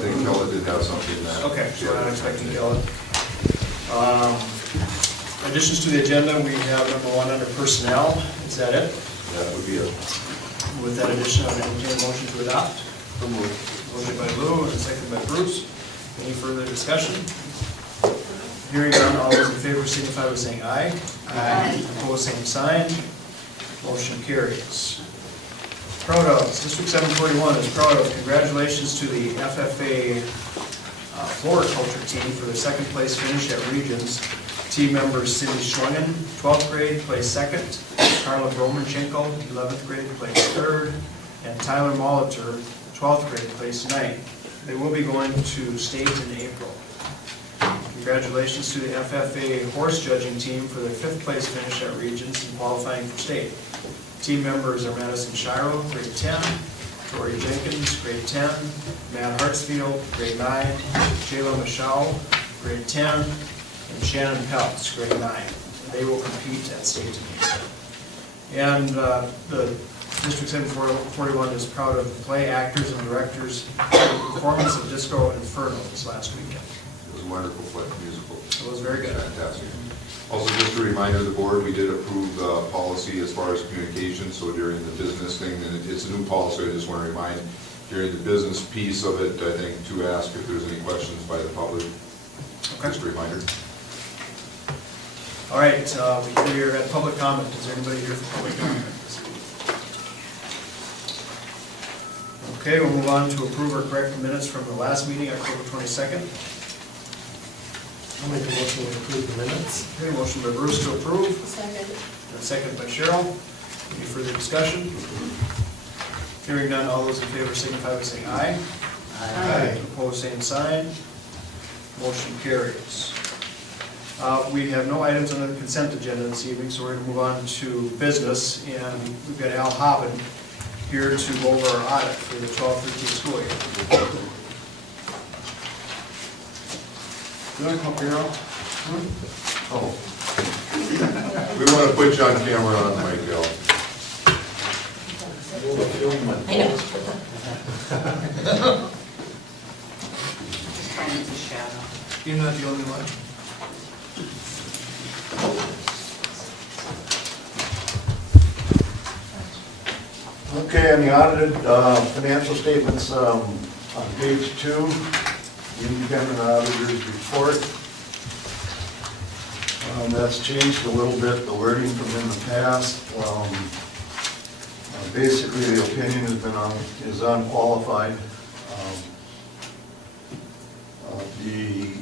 think Kella did have something in that. Okay, so we're not expecting Kella. Additions to the agenda, we have number 1 under personnel. Is that it? That would be it. With that addition, I would entertain a motion to adopt. Motion by Lou and second by Bruce. Any further discussion? Hearing none, all those in favor signify by saying aye. Aye. Opposed, same sign. Motion carries. Proud of, District 741 is proud of, congratulations to the FFA floriculture team for their second place finish at Regions. Team members Cindy Schlangen, 12th grade, placed second. Carla Bromanchenko, 11th grade, placed third. And Tyler Molitor, 12th grade, placed ninth. They will be going to state in April. Congratulations to the FFA horse judging team for their 5th place finish at Regions and qualifying for state. Team members are Madison Shiro, grade 10, Tori Jenkins, grade 10, Matt Hartsfield, grade 9, Jayla Michelle, grade 10, and Shannon Peltz, grade 9. They will compete at state in April. And the District 741 is proud of the play actors and directors for the performance of Disco Inferno this last weekend. It was a wonderful play, musical. It was very good. Fantastic. Also, just a reminder to the board, we did approve the policy as far as communication, so during the business thing, and it's a new policy, I just want to remind, during the business piece of it, I think, to ask if there's any questions by the public. Okay. Just a reminder. All right, we are at public comment. Is there anybody here for public comment? Okay, we'll move on to approve or correct the minutes from the last meeting, October 22nd. I'll make a motion to approve the minutes. Okay, motion by Bruce to approve, Second. and a second by Cheryl. Any further discussion? Hearing none, all those in favor signify by saying aye. Aye. Opposed, same sign. Motion carries. We have no items on the consent agenda this evening, so we're going to move on to business. And we've got Al Hobbin here to go over our audit for the 12-13 school year. You want to come up here, Al? Oh. We want to put you on camera on the mic, Bill. I know. You're not the only one. Okay, on the audited financial statements, on page 2, the independent auditor's report. That's changed a little bit, the wording from in the past. Basically, the opinion is unqualified. The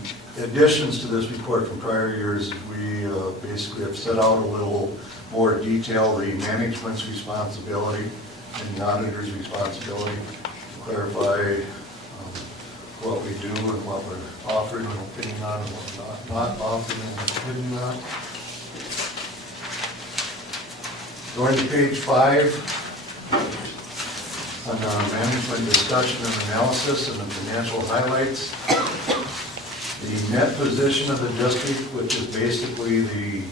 additions to this report from prior years, we basically have set out a little more detail, the management's responsibility and the auditor's responsibility to clarify what we do and what we're offering an opinion on and what we're not offering an opinion on. Going to page 5, on management discussion and analysis and the financial highlights. The net position of the district, which is basically the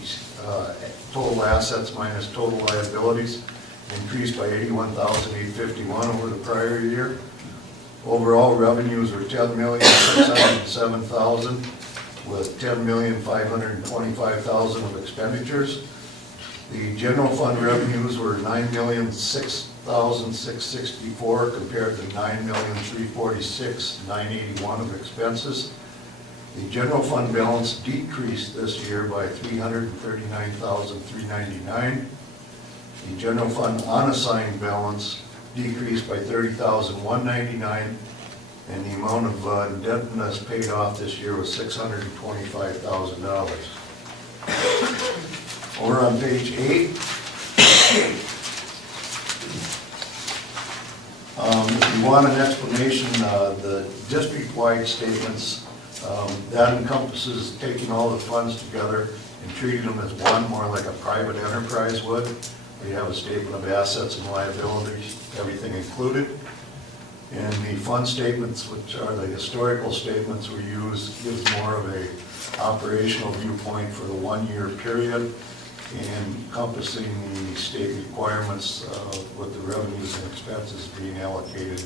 total assets minus total liabilities, increased by $81,851 over the prior year. Overall revenues were $10,607,000 with $10,525,000 of expenditures. The general fund revenues were $9,006,664 compared to $9,346,981 of expenses. The general fund balance decreased this year by $339,399. The general fund unassigned balance decreased by $30,199, and the amount of indebtedness paid off this year was $625,000. Over on page 8, if you want an explanation, the district-wide statements, that encompasses taking all the funds together and treating them as one, more like a private enterprise would. We have a statement of assets and liabilities, everything included. And the fund statements, which are the historical statements we use, gives more of a operational viewpoint for the 1-year period, and encompassing the state requirements with the revenues and expenses being allocated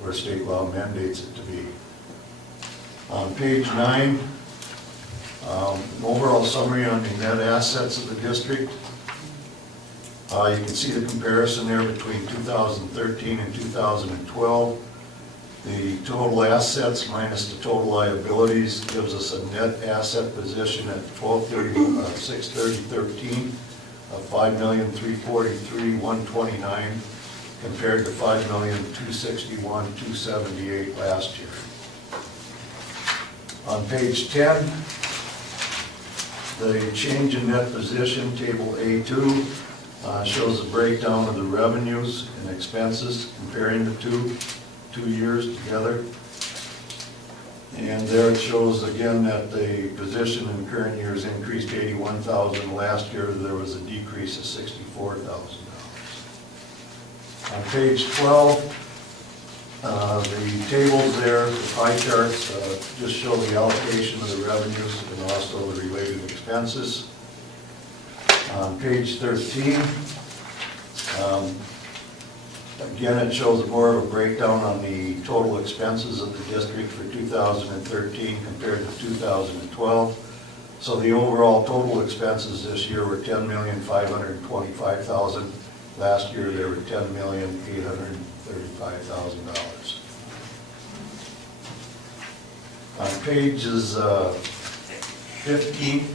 where state law mandates it to be. On page 9, overall summary on the net assets of the district. You can see the comparison there between 2013 and 2012. The total assets minus the total liabilities gives us a net asset position at 6/30/13 of $5,343,129 compared to $5,261,278 last year. On page 10, the change in net position, table A2, shows a breakdown of the revenues and expenses, comparing the two years together. And there it shows again that the position in the current year has increased $81,000. Last year there was a decrease of $64,000. On page 12, the tables there, the pie charts, just show the allocation of the revenues and also the related expenses. On page 13, again, it shows more of a breakdown on the total expenses of the district for 2013 compared to 2012. So the overall total expenses this year were $10,525,000. Last year, they were $10,835,000. On pages 15,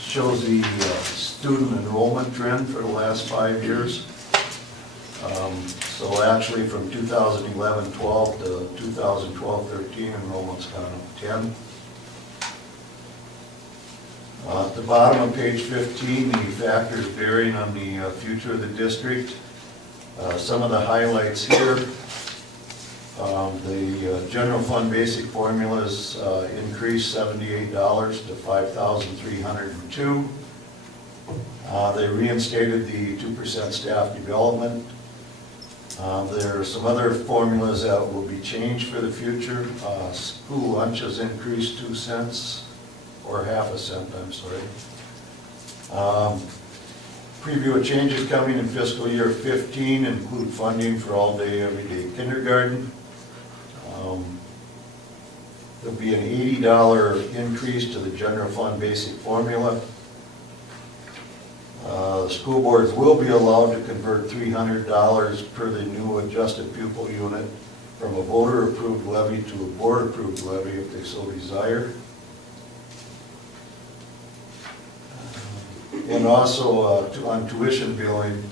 shows the student enrollment trend for the last 5 years. So actually from 2011-12 to 2012-13, enrollment's gone up 10. At the bottom of page 15, the factors bearing on the future of the district. Some of the highlights here. The general fund basic formulas increased $78 to $5,302. They reinstated the 2% staff development. There are some other formulas that will be changed for the future. School lunches increased 2 cents, or half a cent, I'm sorry. Preview of changes coming in fiscal year 15 include funding for all-day, everyday kindergarten. There'll be an $80 increase to the general fund basic formula. School boards will be allowed to convert $300 per the new adjusted pupil unit from a voter-approved levy to a board-approved levy if they so desire. And also on tuition billing,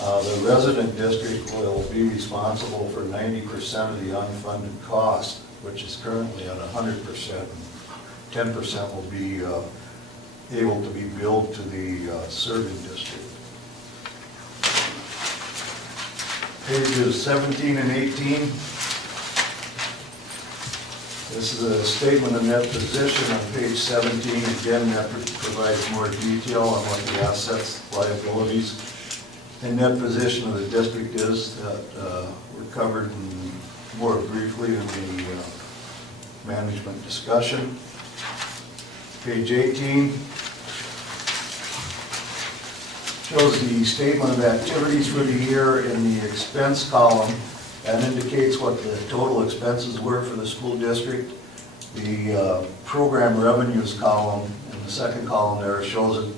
the resident district will be responsible for 90% of the unfunded cost, which is currently at 100%. 10% will be able to be billed to the serving district. Pages 17 and 18. This is a statement of net position on page 17. Again, that provides more detail on what the assets, liabilities, and net position of the district is that were covered more briefly in the management discussion. Page 18 shows the statement of activities for the year in the expense column. That indicates what the total expenses were for the school district. The program revenues column in the second column there shows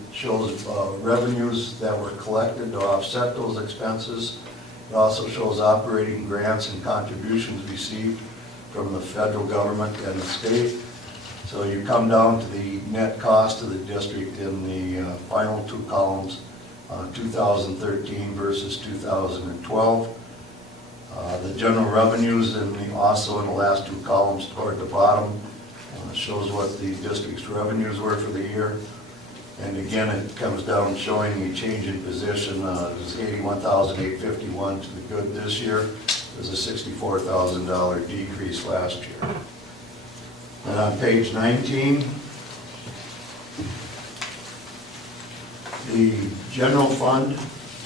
revenues that were collected to offset those expenses. It also shows operating grants and contributions received from the federal government and the state. So you come down to the net cost of the district in the final two columns, 2013 versus 2012. The general revenues also in the last two columns toward the bottom shows what the district's revenues were for the year. And again, it comes down showing the change in position. It was $81,851 to the good this year. There's a $64,000 decrease last year. And on page 19, the general fund.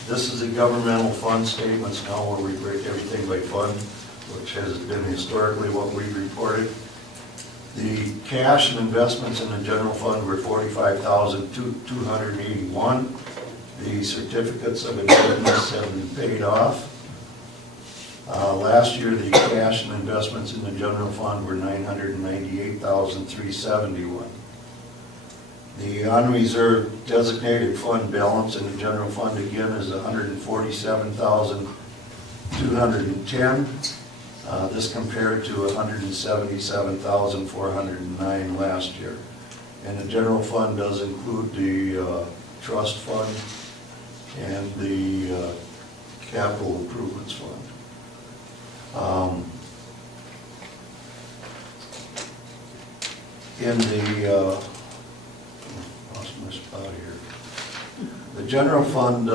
This is a governmental fund statements now where we break everything by fund, which has been historically what we've reported. The cash and investments in the general fund were $45,281. The certificates of indebtedness have been paid off. Last year, the cash and investments in the general fund were $998,371. The unreserved designated fund balance in the general fund again is $147,210. This compared to $177,409 last year. And the general fund does include the trust fund and the capital improvements fund. In the, lost my spot here. The general fund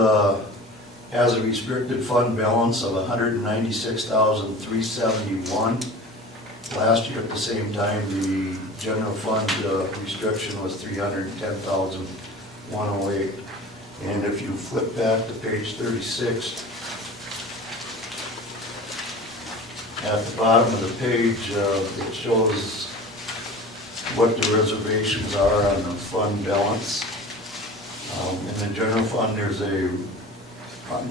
has a restricted fund balance of $196,371. Last year at the same time, the general fund restriction was $310,108. And if you flip back to page 36, at the bottom of the page, it shows what the reservations are on the fund balance. In the general fund, there's a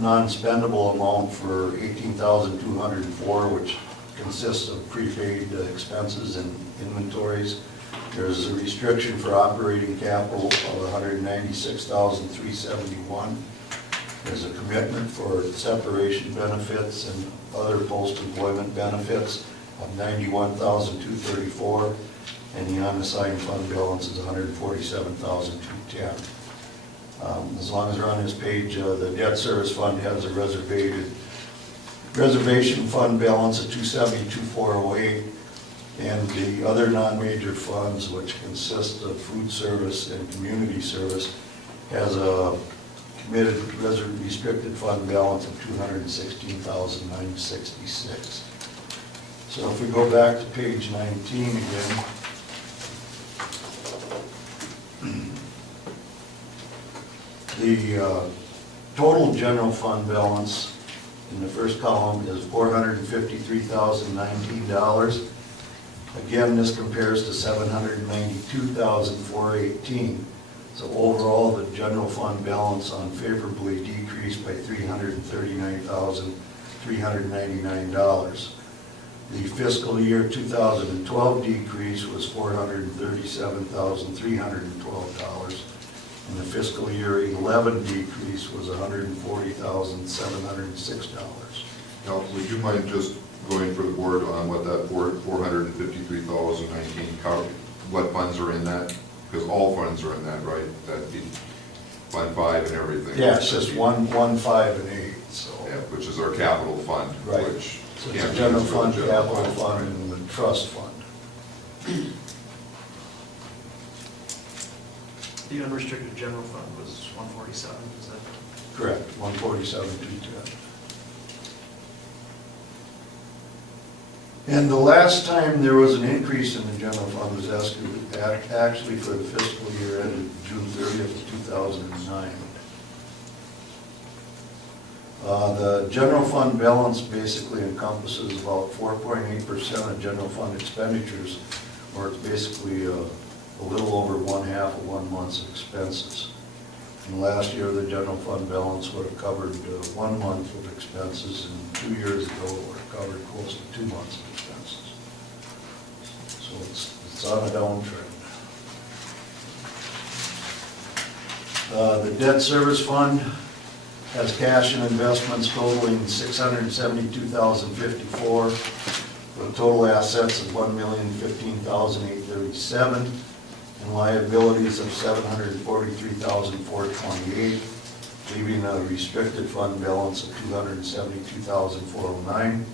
non-spendable amount for $18,204, which consists of prepaid expenses and inventories. There's a restriction for operating capital of $196,371. There's a commitment for separation benefits and other post-employment benefits of $91,234, and the unassigned fund balance is $147,210. As long as they're on this page, the debt service fund has a reservation fund balance of $272,408, and the other non-major funds, which consist of food service and community service, has a committed restricted fund balance of $216,966. So if we go back to page 19 again, the total general fund balance in the first column is $453,019. Again, this compares to $792,418. So overall, the general fund balance unfavorably decreased by $339,399. The fiscal year 2012 decrease was $437,312. And the fiscal year 11 decrease was $140,706. Now, would you mind just going for the board on what that $453,019, what funds are in that? Because all funds are in that, right? That'd be Fund 5 and everything. Yeah, it's just 1, 5, and 8, so. Yeah, which is our capital fund, Right. which. So it's can't a be general used for fund, the capital fund, and the trust fund. The unrestricted general fund was 147, is that? Correct, 147,210. And the last time there was an increase in the general fund was actually for the fiscal year ended June 30th, 2009. The general fund balance basically encompasses about 4.8% of general fund expenditures, or it's basically a little over 1/2 of 1 month's expenses. And last year, the general fund balance would have covered 1 month of expenses, and 2 years ago, it would have covered close to 2 months of expenses. So it's on a downtrend. The debt service fund has cash and investments totaling $672,054, with total assets of $1,015,837, and liabilities of $743,428, leaving a restricted fund balance of $272,409.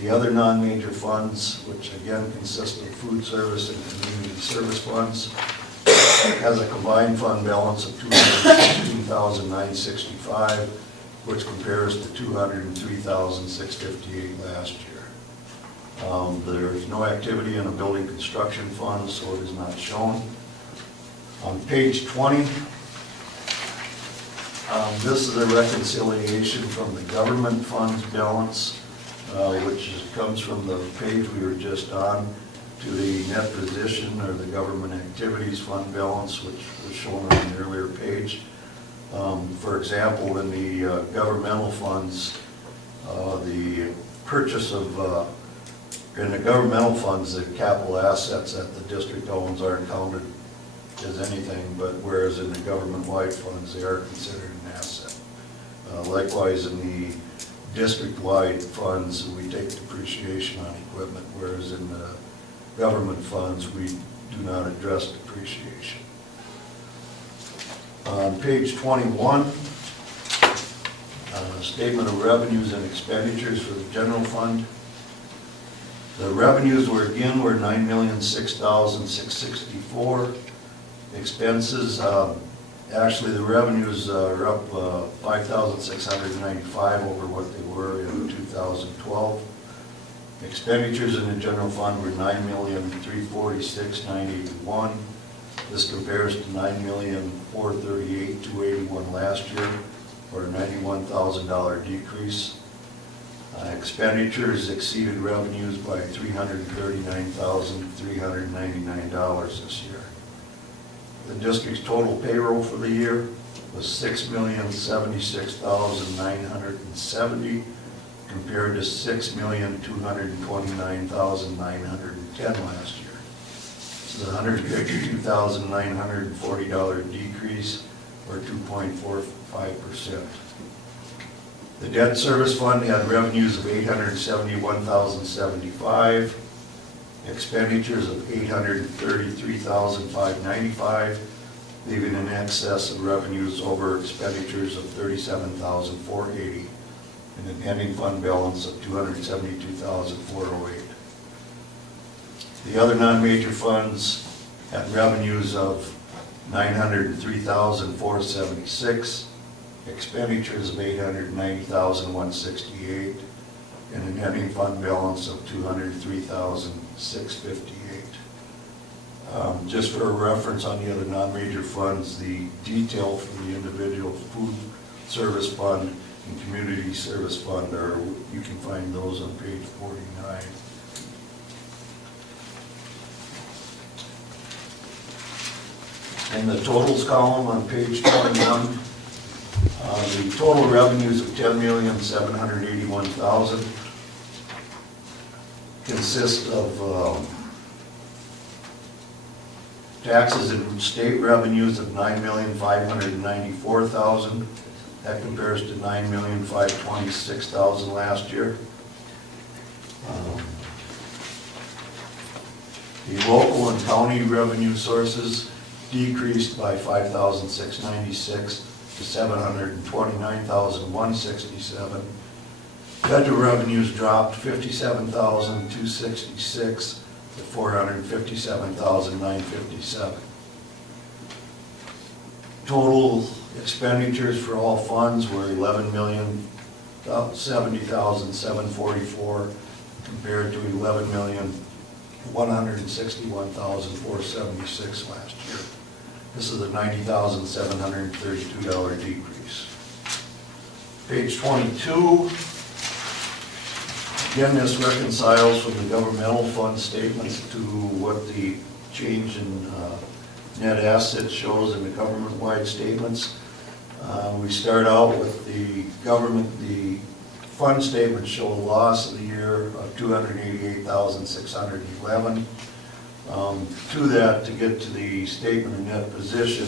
The other non-major funds, which again consist of food service and community service funds, has a combined fund balance of $216,965, which compares to $203,658 last year. There's no activity in a building construction fund, so it is not shown. On page 20, this is a reconciliation from the government funds balance, which comes from the page we were just on, to the net position or the government activities fund balance, which was shown on the earlier page. For example, in the governmental funds, the purchase of, in the governmental funds, the capital assets that the district owns aren't counted as anything, but whereas in the government-wide funds, they are considered an asset. Likewise, in the district-wide funds, we take depreciation on equipment, whereas in the government funds, we do not address depreciation. On page 21, statement of revenues and expenditures for the general fund. The revenues were $9,006,664. Expenses, actually the revenues are up $5,695 over what they were in 2012. Expenditures in the general fund were $9,346,981. This compares to $9,438,281 last year, or a $91,000 decrease. Expenditures exceeded revenues by $339,399 this year. The district's total payroll for the year was $6,076,970 compared to $6,229,910 last year. This is a $152,940 decrease, or 2.45%. The debt service fund had revenues of $871,075, expenditures of $833,595, leaving an excess of revenues over expenditures of $37,480, and an ending fund balance of $272,408. The other non-major funds had revenues of $903,476, expenditures of $890,168, and an ending fund balance of $203,658. Just for a reference on the other non-major funds, the detail for the individual food service fund and community service fund are, you can find those on page 49. In the totals column on page 21, the total revenues of $10,781,000 consist of taxes and state revenues of $9,594,000. That compares to $9,526,000 last year. The local and county revenue sources decreased by $5,696 to $729,167. Federal revenues dropped $57,266 to $457,957. Total expenditures for all funds were $11,070,744 compared to $11,161,476 last year. This is a $90,732 decrease. Page 22. Again, this reconciles from the governmental fund statements to what the change in net assets shows in the government-wide statements. We start out with the fund statements show a loss of the year of $288,611. To that, to get to the statement of net position,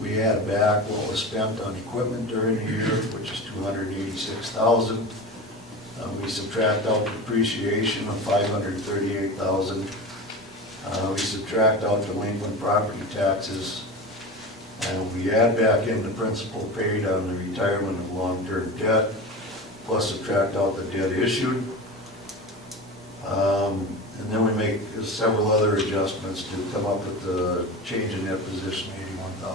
we add back what was spent on equipment during the year, which is $286,000. We subtract out depreciation of $538,000. We subtract out delinquent property taxes, and we add back in the principal paid on the retirement of long-term debt, plus subtract out the debt issued. And then we make several other adjustments to come up with the change in net position, $81,851.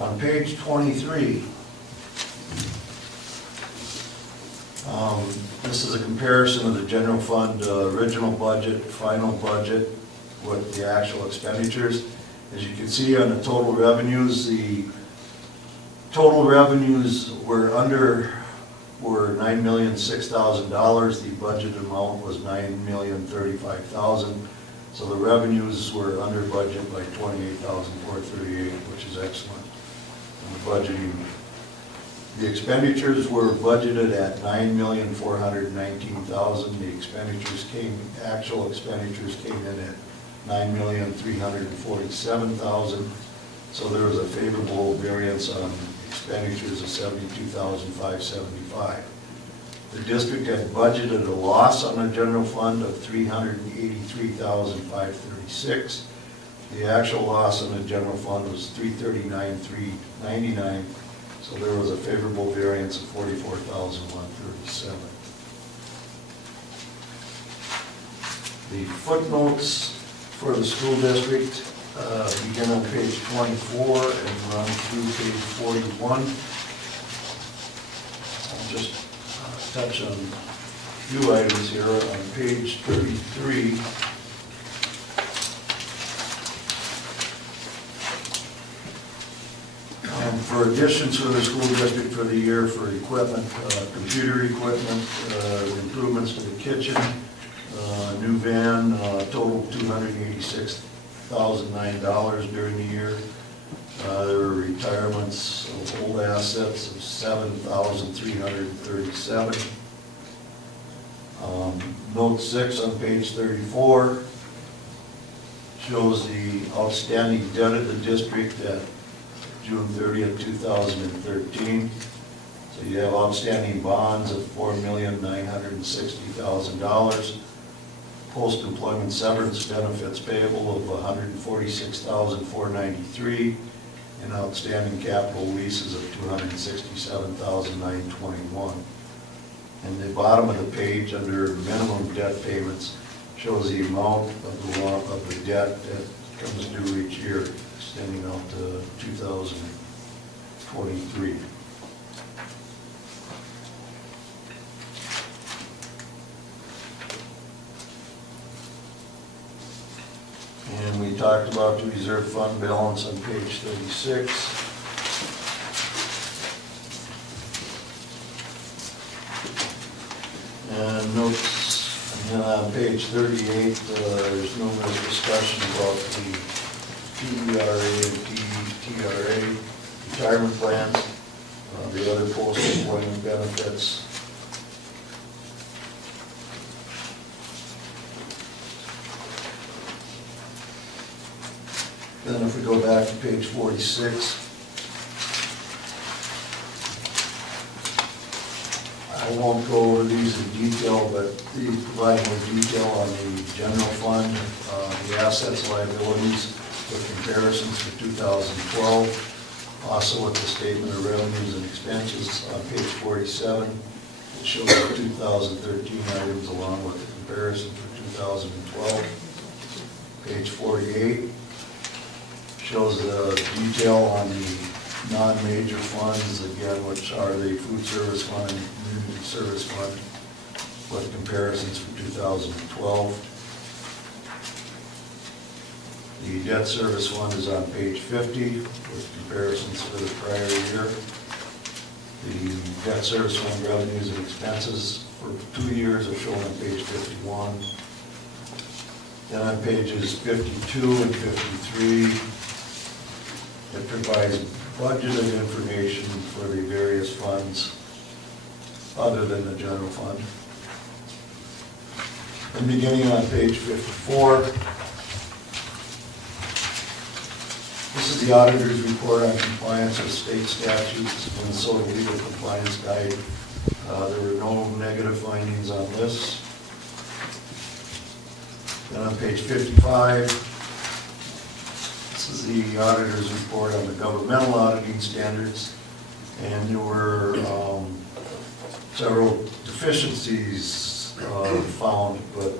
On page 23, this is a comparison of the general fund original budget, final budget, with the actual expenditures. As you can see on the total revenues, the total revenues were $9,006,000. The budget amount was $9,035,000. So the revenues were under budget by $28,438, which is excellent. And the budgeting The expenditures were budgeted at $9,419,000. The actual expenditures came in at $9,347,000. So there was a favorable variance on expenditures of $72,575. The district had budgeted a loss on the general fund of $383,536. The actual loss on the general fund was $339,399. So there was a favorable variance of $44,137. The footnotes for the school district begin on page 24 and run through page 41. I'll just touch on a few items here. On page 33, for additions for the school district for the year for equipment, computer equipment, improvements to the kitchen, new van, total $286,009 during the year. There were retirements of old assets of $7,337. Note 6 on page 34 shows the outstanding debt of the district at June 30th, 2013. So you have outstanding bonds of $4,960,000. Post-employment severance benefits payable of $146,493, and outstanding capital leases of $267,921. And the bottom of the page, under minimum debt payments, shows the amount of the debt that comes due each year, extending out to 2023. And we talked about the reserve fund balance on page 36. And notes, and on page 38, there's no more discussion about the TERA and TRA retirement plans, the other post-employment benefits. Then if we go back to page 46, I won't go over these in detail, but these provide more detail on the general fund, the assets, liabilities, with comparisons for 2012. Also with the statement of revenues and expenses on page 47. It shows the 2013 items along with the comparison for 2012. Page 48 shows the detail on the non-major funds, again, which are the food service fund and community service fund, with comparisons for 2012. The debt service fund is on page 50, with comparisons for the prior year. The debt service fund revenues and expenses for 2 years are shown on page 51. Then on pages 52 and 53, it provides budgeted information for the various funds other than the general fund. And beginning on page 54, this is the auditor's report on compliance with state statutes, Minnesota Legal Compliance Guide. There were no negative findings on this. Then on page 55, this is the auditor's report on the governmental auditing standards, and there were several deficiencies found, but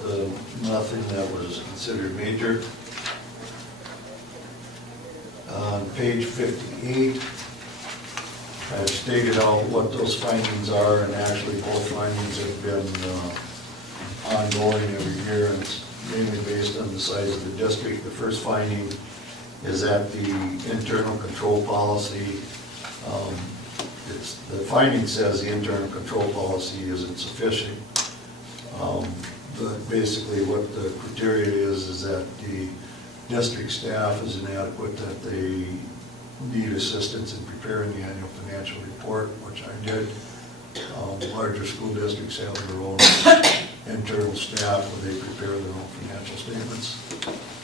nothing that was considered major. On page 58, I've stated out what those findings are, and actually both findings have been ongoing every year, and it's mainly based on the size of the district. The first finding is that the internal control policy, the finding says the internal control policy isn't sufficient. But basically what the criteria is that the district staff is inadequate, that they need assistance in preparing the annual financial report. report, which I did. Larger school districts have their own internal staff where they prepare their own financial statements.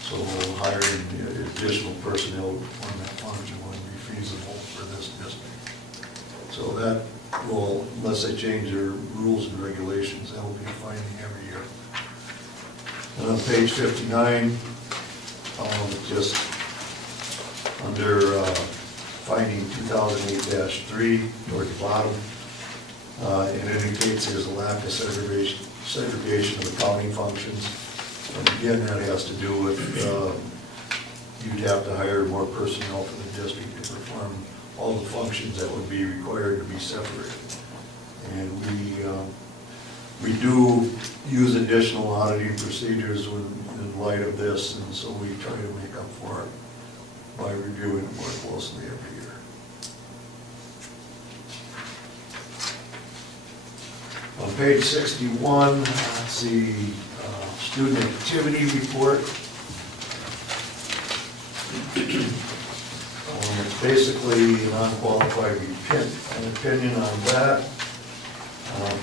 So hiring additional personnel to perform that function wouldn't be feasible for this district. So that will, unless they change their rules and regulations, that will be a finding every year. And on page 59, just under finding 2008-3 toward the bottom, it indicates there's a lack of segregation of accounting functions. And again, that has to do with you'd have to hire more personnel for the district to perform all the functions that would be required to be separated. And we do use additional auditing procedures in light of this, and so we try to make up for it by reviewing it more closely every year. On page 61, that's the student activity report. It's basically an unqualified opinion on that.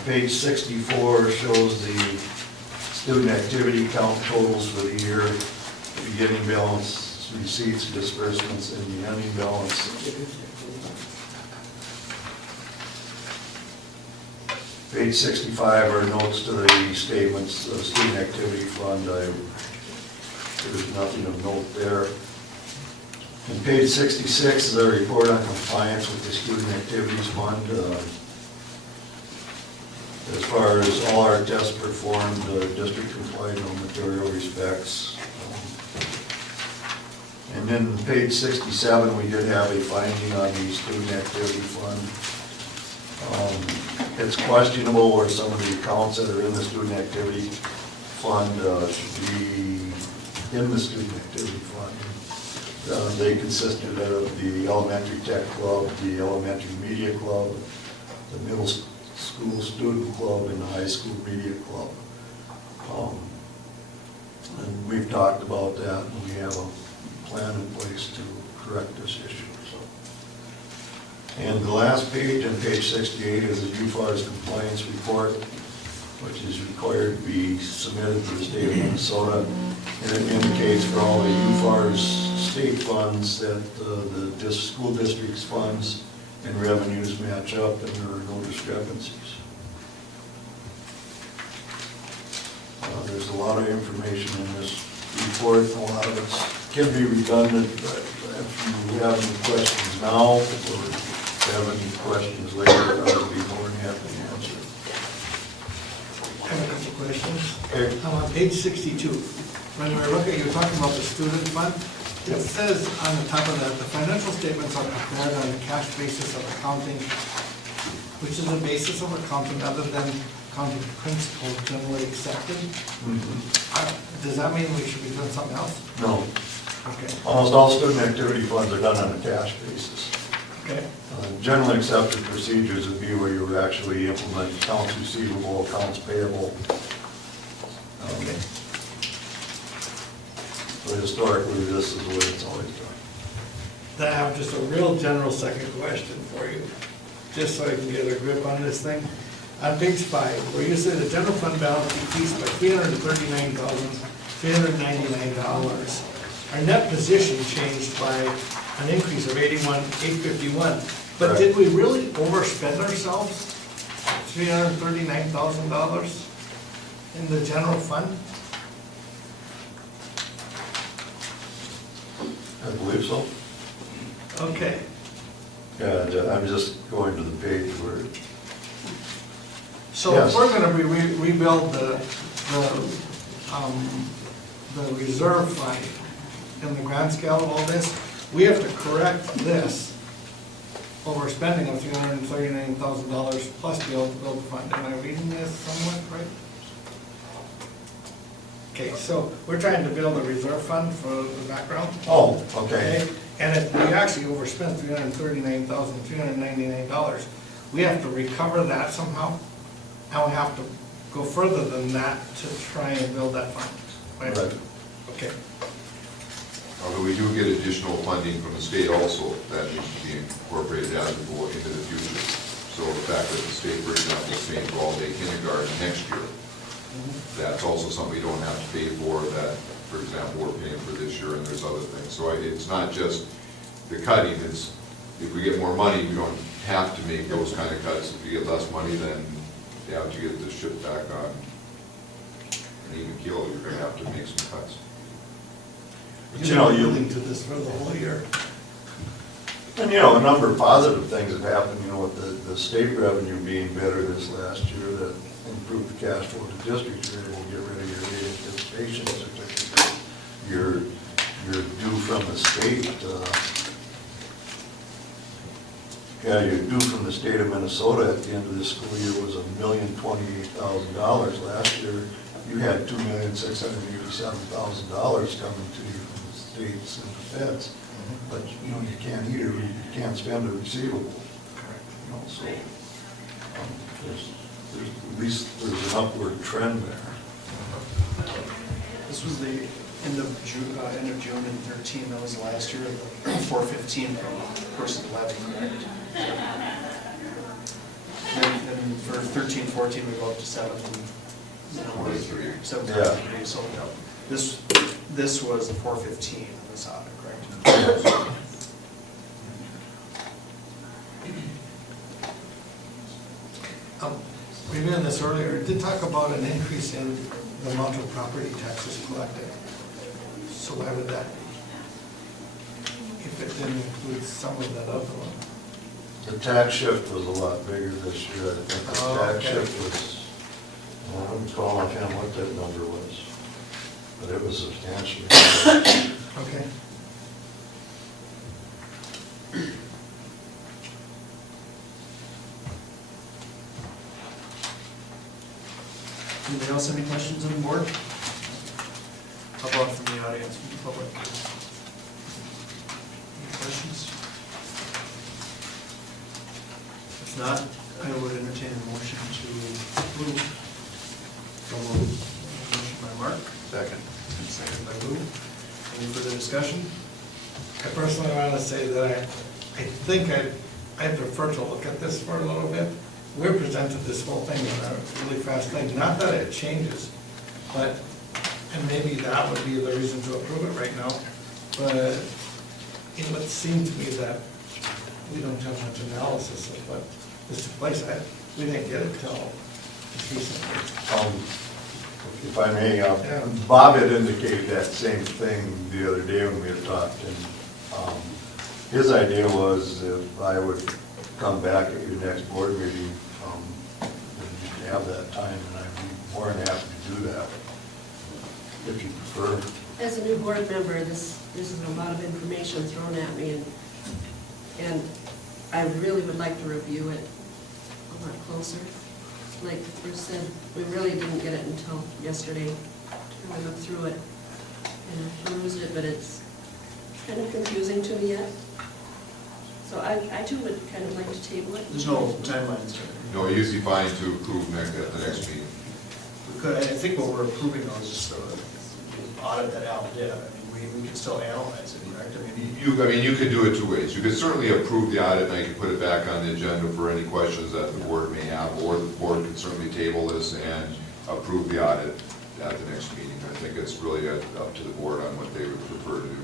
Page 64 shows the student activity count totals for the year, the beginning balance, receipts, disbursements, and the ending balance. Page 65 are notes to the statements, the student activity fund. There's nothing of note there. And page 66 is a report on compliance with the student activities fund. As far as all our tests performed, district complied in all material respects. And then page 67, we did have a finding on the student activity fund. It's questionable where some of the accounts that are in the student activity fund should be in the student activity fund. They consisted of the elementary tech club, the elementary media club, the middle school student club, and the high school media club. And we've talked about that, and we have a plan in place to correct this issue. And the last page, on page 68, is the UFAR's compliance report, which is required to be submitted to the state of Minnesota. And it indicates for all the UFAR's state funds that the school district's funds and revenues match up and there are no discrepancies. There's a lot of information in this report. A lot of it can be redundant, but if you have any questions now or have any questions later, I would be more than happy to answer. I have a couple questions. Okay. On page 62, when we're looking, you're talking about the student fund. It says on the top of that, the financial statements are prepared on a cash basis of accounting, which is a basis of accounting other than accounting principles generally accepted. Does that mean we should be doing something else? No. Okay. Almost all student activity funds are done on a cash basis. Okay. Generally accepted procedures would be where you would actually implement accounts receivable, accounts payable. Okay. So historically, this is the way it's always done. Then I have just a real general second question for you, just so I can get a grip on this thing. On page 5, where you say the general fund balance decreased by $339,399. Our net position changed by an increase of $81,851. But Correct. did we really overspend ourselves? $339,000 in the general fund? I believe so. Okay. Yeah, I'm just going to the page where, So Yes. if we're gonna rebuild the reserve fund in the grand scale of all this, we have to correct this overspending of $339,000 plus be able to build the fund. Am I reading this somewhat right? Okay, so we're trying to build a reserve fund for the background. oh, okay. And if we actually overspent $339,399, we have to recover that somehow. And we have to go further than that to try and build that fund. Right. Okay. Although we do get additional funding from the state also, that needs to be incorporated as we go into the future. fact that the state, for example, is paying for all-day kindergarten next year. That's also something we don't have to pay for, that, for example, we're paying for this year, and there's other things. So it's not just the cutting, it's, if we get more money, we don't have to make those kind of cuts. If you get less money, then you have to get the ship back on an even keel, you're gonna have to make some cuts. But you know, Willing to this for the whole year. And you know, a number of positive things have happened, you know, with the state revenue being better this last year, that improved the cash flow to districts. You're able to get rid of your rate anticipation certificate. You're due from the state, your due from the state of Minnesota at the end of this school year was $1,028,000. Last year, you had $2,687,000 coming to you from the states and the feds. But, you know, you can't spend a receivable. You know, so, at least there's an upward trend there. This was the end of June in 13, that was last year, the 415 versus 11, correct? And for 13, 14, we go up to 723, so this was the 415 on this audit, correct? We did this earlier, it did talk about an increase in the amount of property taxes collected. So why would that be? If it didn't include some of that other one? The tax shift was a lot bigger this year. I think the tax shift was, I wouldn't call offhand what that number was, but it was substantial. Okay. Anybody else have any questions on the board? How about from the audience, from the public? Any questions? If not, I would entertain a motion to approve. So moved. Motion by Mark, Second. and second by Lou. Any further discussion? I personally want to say that I think I prefer to look at this for a little bit. We're presented this whole thing in a really fast thing, not that it changes, but, and maybe that would be the reason to approve it right now, but it would seem to me that we don't have much analysis of what this took place. We didn't get it till recently. If I may, Bob had indicated that same thing the other day when we had talked, and his idea was if I would come back at your next board meeting, then you'd have that time, and I'd be more than happy to do that, if you prefer. As a new board member, this is a lot of information thrown at me, and I really would like to review it a lot closer. Like Bruce said, we really didn't get it until yesterday to really look through it and peruse it, but it's kind of confusing to me yet. So I too would kind of like to table it. There's no timelines. No, you'd be fine to approve at the next meeting. I think what we're approving though is just the audit that Al did. I mean, we can still analyze it, correct? I mean, You could do it two ways. You could certainly approve the audit, and I could put it back on the agenda for any questions that the board may have, or the board could certainly table this and approve the audit at the next meeting. I think it's really up to the board on what they would prefer to do.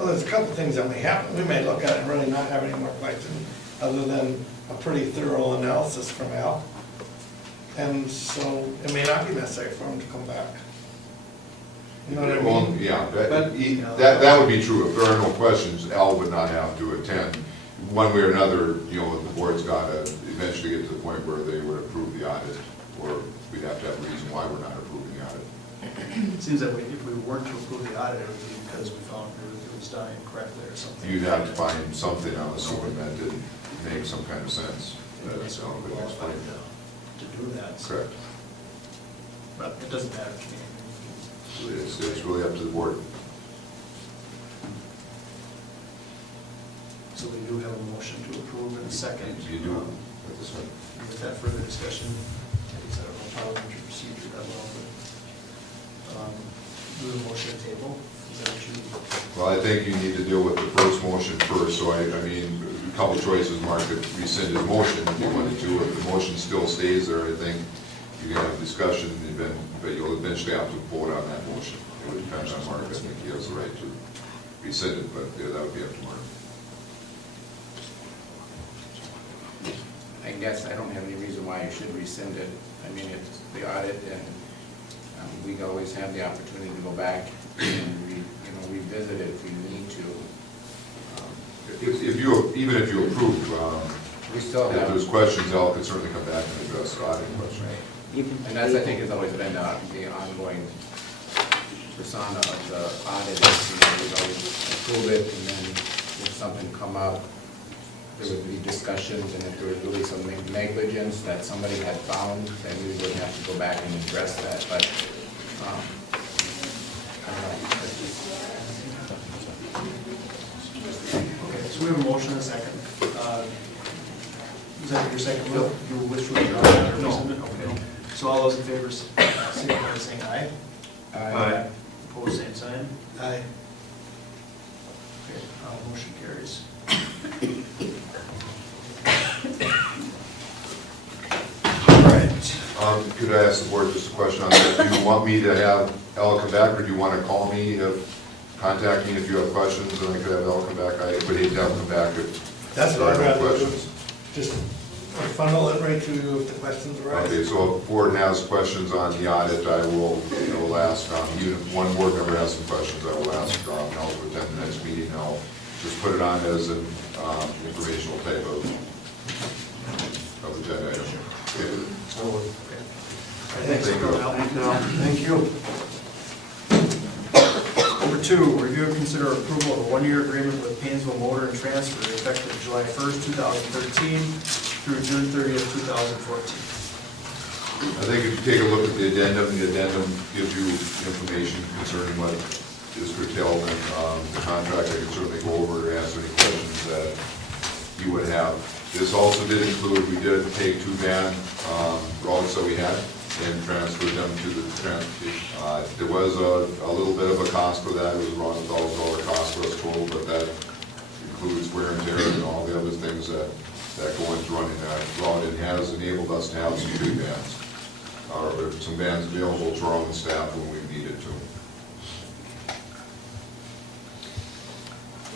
Well, there's a couple things that may happen. We may look at it and really not have any more questions, other than a pretty thorough analysis from Al. And so it may not be necessary for him to come back. You know what I Well, mean? yeah, But- that would be true. If there are no questions, Al would not have to attend. One way or another, the board's got to eventually get to the point where they would approve the audit, or we'd have to have a reason why we're not approving the audit. it seems that if we weren't to approve the audit, it would be because we found it was done incorrectly or something. You'd have to find something, I'm assuming, that didn't make some kind of sense. That's So all we're good qualified explain. to do that. Correct. But it doesn't matter to me. It's really up to the board. So we do have a motion to approve in a second. You do at this one. With that further discussion, I guess I don't know parliamentary procedure that well, but do the motion table. Is that what you? Well, I think you need to deal with the first motion first, so I mean, couple choices, Mark could rescind his motion if you wanted to. If the motion still stays there, I think you can have a discussion, but you'll eventually have to vote on that motion. It would depend on Mark, I think he has the right to rescind it, but yeah, that would be up to Mark. I guess I don't have any reason why you should rescind it. I mean, it's the audit, and we always have the opportunity to go back and revisit it if we need to. Even if you approve, We still if have, there's questions, Al could certainly come back and address the audit question. and that's, I think, has always been the ongoing persona of the audit. We always approve it, and then if something come up, there would be discussions, and if there was really some negligence that somebody had found, then we would have to go back and address that, but, I don't know, it's just, Okay, so we have a motion and a second. Is that your second, Will? You wish to withdraw that or rescind it? Okay. So all those in favor, signify by saying aye. Aye. Opposed, same sign. Aye. Okay, motion carries. All right. Could I ask the board just a question on that? Do you want me to have Al come back, or do you want to call me, contact me if you have questions, and I could have Al come back? I would hate to have him come back if That's there what are I'd no rather do. questions. Just funnel it right to you if the questions arise. Okay, so if the board has questions on the audit, I will ask, even if one board member has some questions, I will ask Al to attend the next meeting. I'll just put it on as an informational type of agenda item. Okay. Thanks, Thank you. Al. Thank you. Number 2, review and consider approval of a 1-year agreement with Paynesville Motor and Transfer effective July 1st, 2013 through June 30th, 2014. I think if you take a look at the addendum gives you information concerning what is curtailed in the contract. I can certainly go over and answer any questions that you would have. This also did include, we did take 2 van routes that we had and transferred them to the transportation. There was a little bit of a cost for that. It was around $1,000 cost for us total, but that includes wear and tear and all the other things that go into running that route, and has enabled us to have some 3 vans, or some vans available to our own staff when we needed to.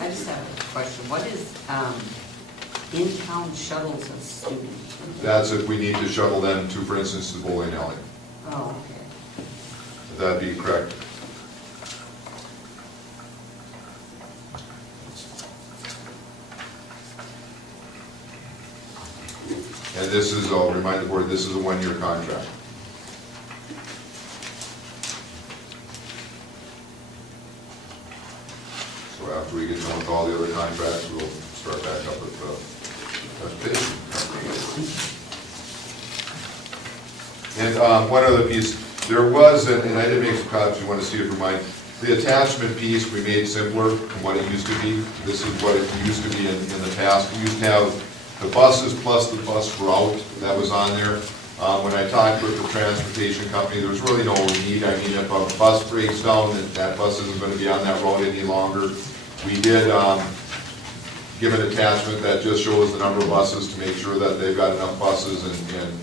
I just have a question. What is in-town shuttles of students? That's if we need to shuttle them to, for instance, the bowling alley. Oh, okay. That'd be correct. And this is, I'll remind the board, this is a 1-year contract. So after we get done with all the other contracts, we'll start back up with the transportation company. And one other piece, there was, and I did make some copies, you want to see it for mine, the attachment piece we made simpler from what it used to be. This is what it used to be in the past. We used to have the buses plus the bus route that was on there. When I talked with the transportation company, there was really no need. I mean, if a bus breaks down, that bus isn't going to be on that road any longer. We did give an attachment that just shows the number of buses to make sure that they've got enough buses and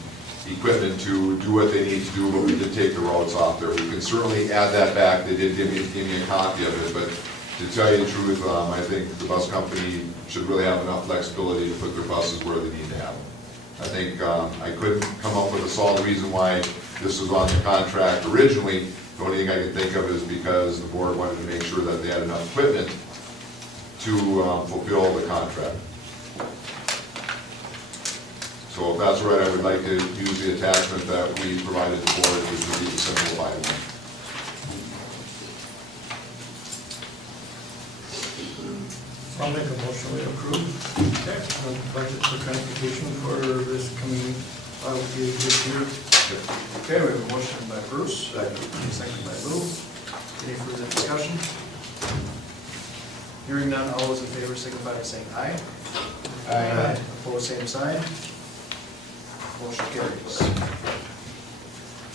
equipment to do what they need to do, but we did take the routes off there. We can certainly add that back. They did give me a copy of it, but to tell you the truth, I think the bus company should really have enough flexibility to put their buses where they need to have them. I think I couldn't come up with a solid reason why this was on the contract originally. The only thing I can think of is because the board wanted to make sure that they had enough equipment to fulfill the contract. So if that's right, I would like to use the attachment that we provided the board, which would be the simplified one. I'll make a motion to approve. Okay. Budget for transportation for this coming, this year. Okay, we have a motion by Bruce, second by Lou. Any further discussion? Hearing none, all those in favor signify by saying aye. Aye. Opposed, same sign. Motion carries.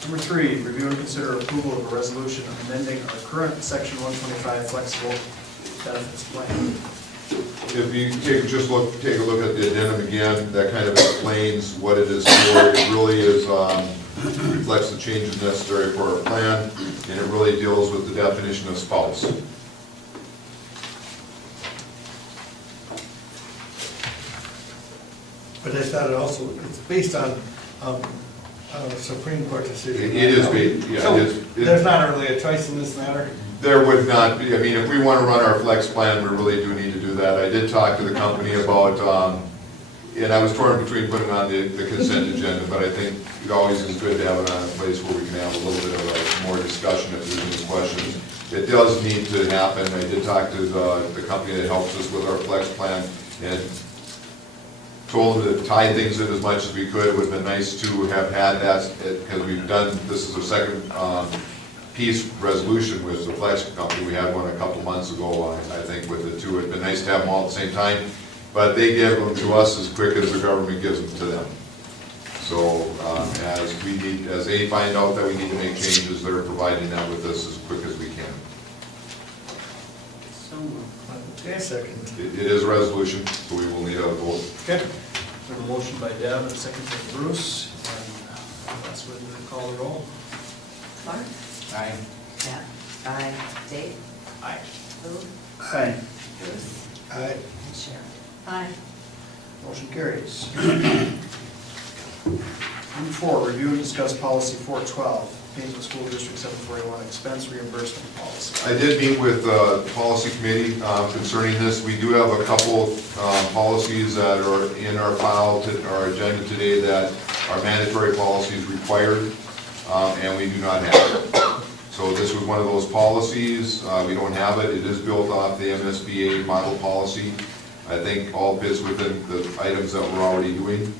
Number 3, review and consider approval of a resolution amending our current Section 125 flexible benefits plan. If you take a look at the addendum again, that kind of explains what it is for. It really is, reflects the changes necessary for our plan, and it really deals with the definition of spouse. But I thought it also, it's based on a Supreme Court decision. It is based, yeah, So it is. there's not really a choice in this matter? There would not be, I mean, if we want to run our flex plan, we really do need to do that. I did talk to the company about, and I was torn between putting on the consent agenda, but I think it always is good to have it on a place where we can have a little bit of a more discussion if there's any questions. It does need to happen. I did talk to the company that helps us with our flex plan, and told them to tie things in as much as we could. It would have been nice to have had that, because we've done, this is our second piece resolution with the flex company. We had one a couple months ago, I think, with the two. It'd been nice to have them all at the same time, but they give them to us as quick as the government gives them to them. So as they find out that we need to make changes, they're providing that with us as quick as we can. So moved. Okay, second. It is a resolution, so we will need a vote. Okay. We have a motion by Deb and a second by Bruce, and that's when we call the roll. Clark? Aye. Yeah. Aye. Dave? Aye. Lou? Aye. Bruce? Aye. And Sharon? Aye. Motion carries. Number 4, review and discuss policy 412, Paynesville School District 741 expense reimbursement policy. I did meet with the policy committee concerning this. We do have a couple policies that are in our file, our agenda today, that are mandatory policies required, and we do not have it. So this was one of those policies. We don't have it. It is built off the MSBA model policy. I think all fits within the items that we're already doing.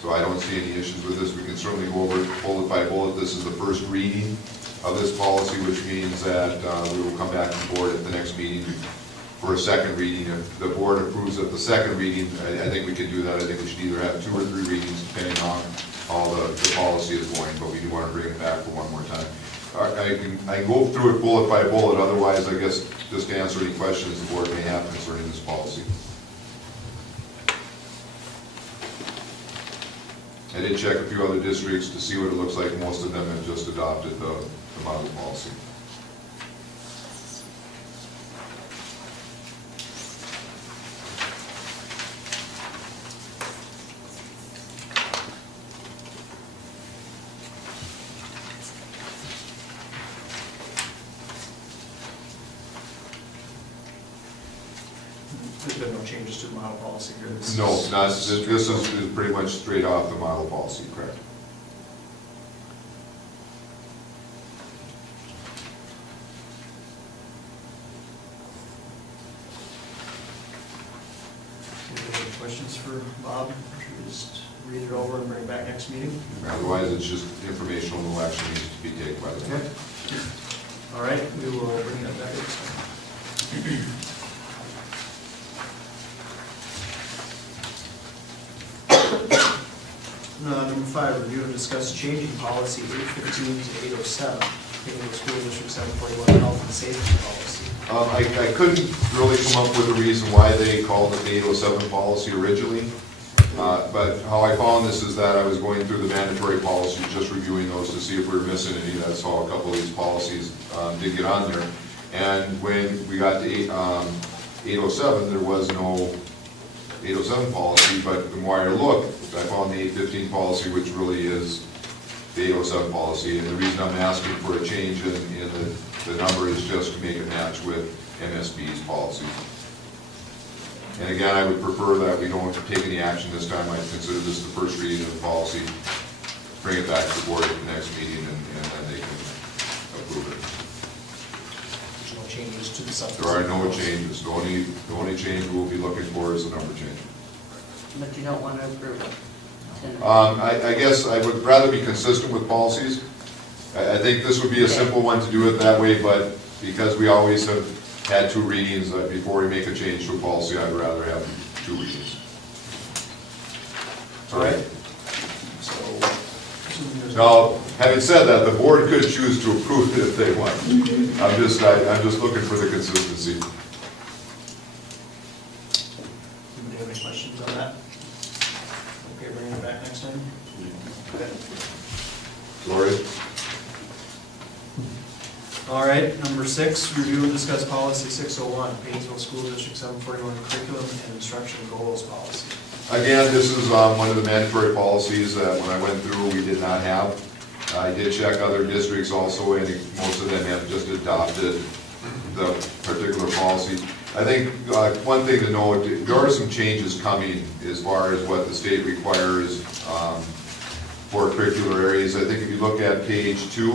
So I don't see any issues with this. We can certainly go over it bullet by bullet. This is the first reading of this policy, which means that we will come back to the board at the next meeting for a second reading. If the board approves of the second reading, I think we can do that. I think we should either have 2 or 3 readings, depending on how the policy is going, but we do want to bring it back for one more time. I can go through it bullet by bullet. Otherwise, I guess just to answer any questions the board may have concerning this policy. I did check a few other districts to see what it looks like. Most of them have just adopted the model policy. There's been no changes to the model policy here. This No, is- not, this is pretty much straight off the model policy, correct? Any questions for Bob? Should we just read it over and bring it back next meeting? Otherwise, it's just informational, no action needs to be taken by the board. All right, we will bring that back next time. Number 5, review and discuss changing policy 815 to 807, Paynesville School District 741 health and safety policy. I couldn't really come up with a reason why they called it the 807 policy originally, but how I found this is that I was going through the mandatory policies, just reviewing those to see if we were missing any. That's how a couple of these policies did get on there. And when we got to 807, there was no 807 policy, but the more I looked, I found the 815 policy, which really is the 807 policy. And the reason I'm asking for a change in the number is just to make it match with MSB's policy. And again, I would prefer that we don't take any action this time. I'd consider this the first reading of the policy, bring it back to the board at the next meeting, and then they can approve it. There's no changes to the substance. There are no changes. The only change we'll be looking for is the number change. But you don't want to approve it tonight? I guess I would rather be consistent with policies. I think this would be a simple one to do it that way, but because we always have had 2 readings, before we make a change to a policy, I'd rather have 2 readings. All right. So, assuming there's Now, having said that, the board could choose to approve it if they want. I'm just looking for the consistency. time? Okay. Lori? All right, number 6, review and discuss policy 601, Paynesville School District 741 curriculum and instruction goals policy. Again, this is one of the mandatory policies that when I went through, we did not have. I did check other districts also, and most of them have just adopted the particular policy. I think one thing to note, there are some changes coming as far as what the state requires for curricular areas. I think if you look at page 2,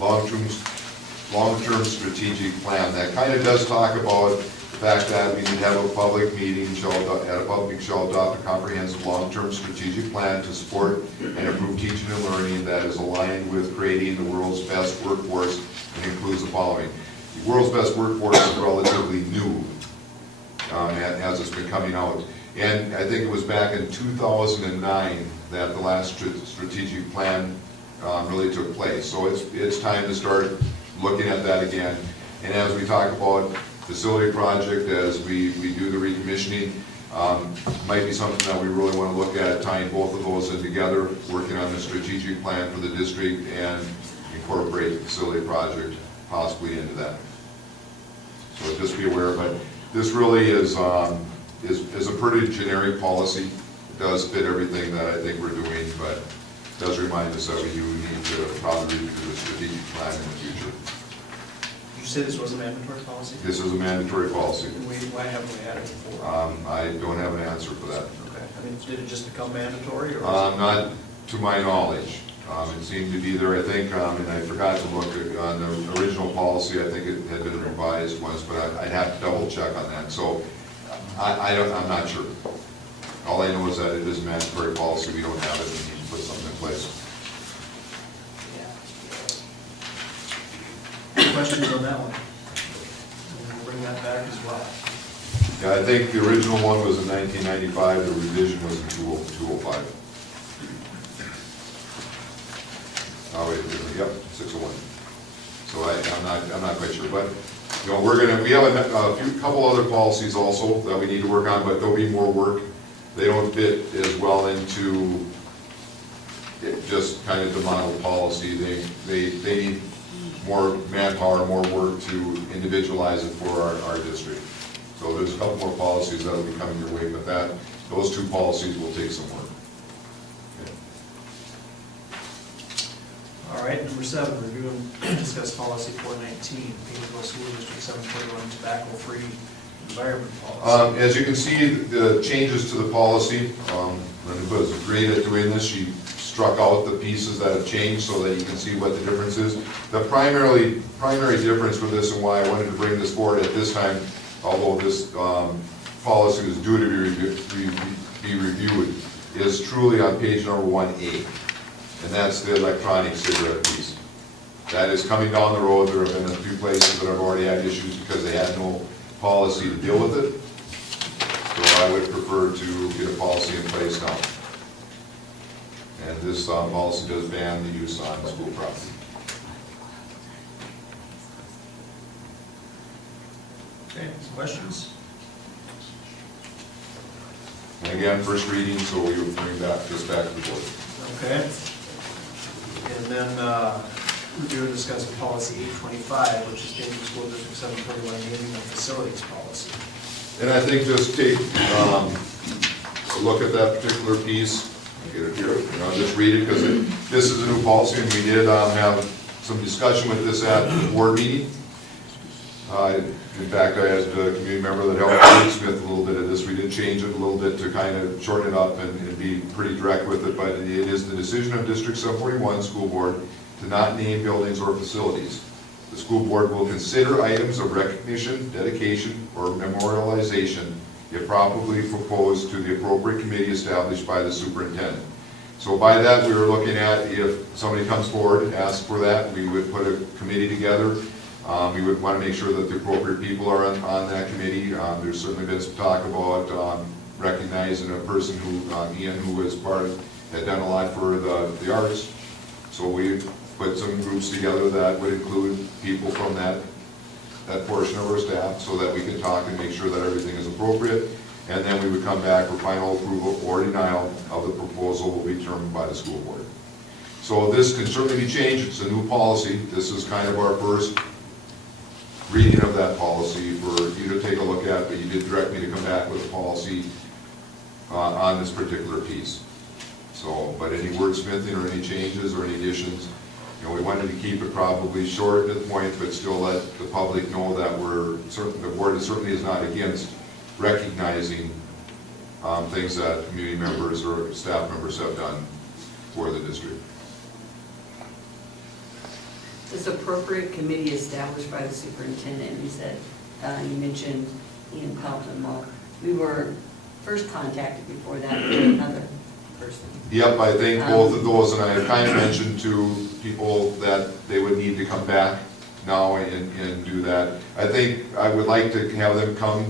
long-term strategic plan, that kind of does talk about the fact that we need to have a public meeting, shall adopt a comprehensive long-term strategic plan to support and improve teaching and learning that is aligned with creating the world's best workforce and includes the following. The world's best workforce is relatively new as it's been coming out. And I think it was back in 2009 that the last strategic plan really took place. So it's time to start looking at that again. And as we talk about facility project, as we do the recommissioning, might be something that we really want to look at, tying both of those in together, working on the strategic plan for the district and incorporate the facility project possibly into that. So just be aware, but this really is a pretty generic policy. It does fit everything that I think we're doing, but it does remind us that we do need to probably do a strategic plan in the future. Did you say this was a mandatory policy? This is a mandatory policy. Why haven't we had it before? I don't have an answer for that. Okay, I mean, did it just become mandatory, or? Not to my knowledge. It seemed to be there, I think, and I forgot to look on the original policy. I think it had been revised once, but I'd have to double check on that. So I'm not sure. All I know is that it is a mandatory policy. We don't have it. We need to put something in place. Questions on that one? And we'll bring that back as well. Yeah, I think the original one was in 1995. The revision was in 2005. Oh, wait, yep, 601. So I'm not quite sure, but, you know, we have a couple other policies also that we need to work on, but there'll be more work. They don't fit as well into just kind of the model policy. They need more manpower, more work to individualize it for our district. So there's a couple more policies that will be coming your way, but those two policies will take some work. All right, number 7, review and discuss policy 419, Paynesville School District 741 tobacco-free environment policy. As you can see, the changes to the policy, Linda was great at doing this. She struck out the pieces that have changed so that you can see what the difference is. The primary difference with this and why I wanted to bring this forward at this time, although this policy was due to be reviewed, is truly on page number 1A. And that's the electronic cigarette piece. That is coming down the road. There have been a few places that have already had issues because they had no policy to deal with it. So I would prefer to get a policy in place now. And this policy does ban the use on school property. Okay, some questions? And again, first reading, so we will bring this back to the board. Okay. And then review and discuss policy 825, which is Paynesville School District 741 naming of facilities policy. And I think just take a look at that particular piece. I'll get it here. I'll just read it because this is a new policy, and we did have some discussion with this at the board meeting. In fact, I asked a community member that helped Smith a little bit of this. We did change it a little bit to kind of shorten it up and be pretty direct with it, but it is the decision of District 741 School Board to not name buildings or facilities. The school board will consider items of recognition, dedication, or memorialization if properly proposed to the appropriate committee established by the superintendent. So by that, we were looking at if somebody comes forward and asks for that, we would put a committee together. We would want to make sure that the appropriate people are on that committee. There's certainly been some talk about recognizing a person who, Ian, who was had done a lot for the arts. So we put some groups together that would include people from that portion of our staff so that we can talk and make sure that everything is appropriate. and then we would come back for final approval or denial of the proposal will be determined by the school board. So this can certainly be changed, it's a new policy, this is kind of our first reading of that policy for you to take a look at, but you did direct me to come back with a policy on this particular piece. So, but any wordsmithing or any changes or any additions, you know, we wanted to keep it probably short at the point, but still let the public know that the board certainly is not against recognizing things that community members or staff members have done for the district. This appropriate committee established by the superintendent, you said, you mentioned Ian Pelton. Well, we were first contacted before that by another person. Yep, I think both of those, and I kind of mentioned to people that they would need to come back now and do that. I think I would like to have them come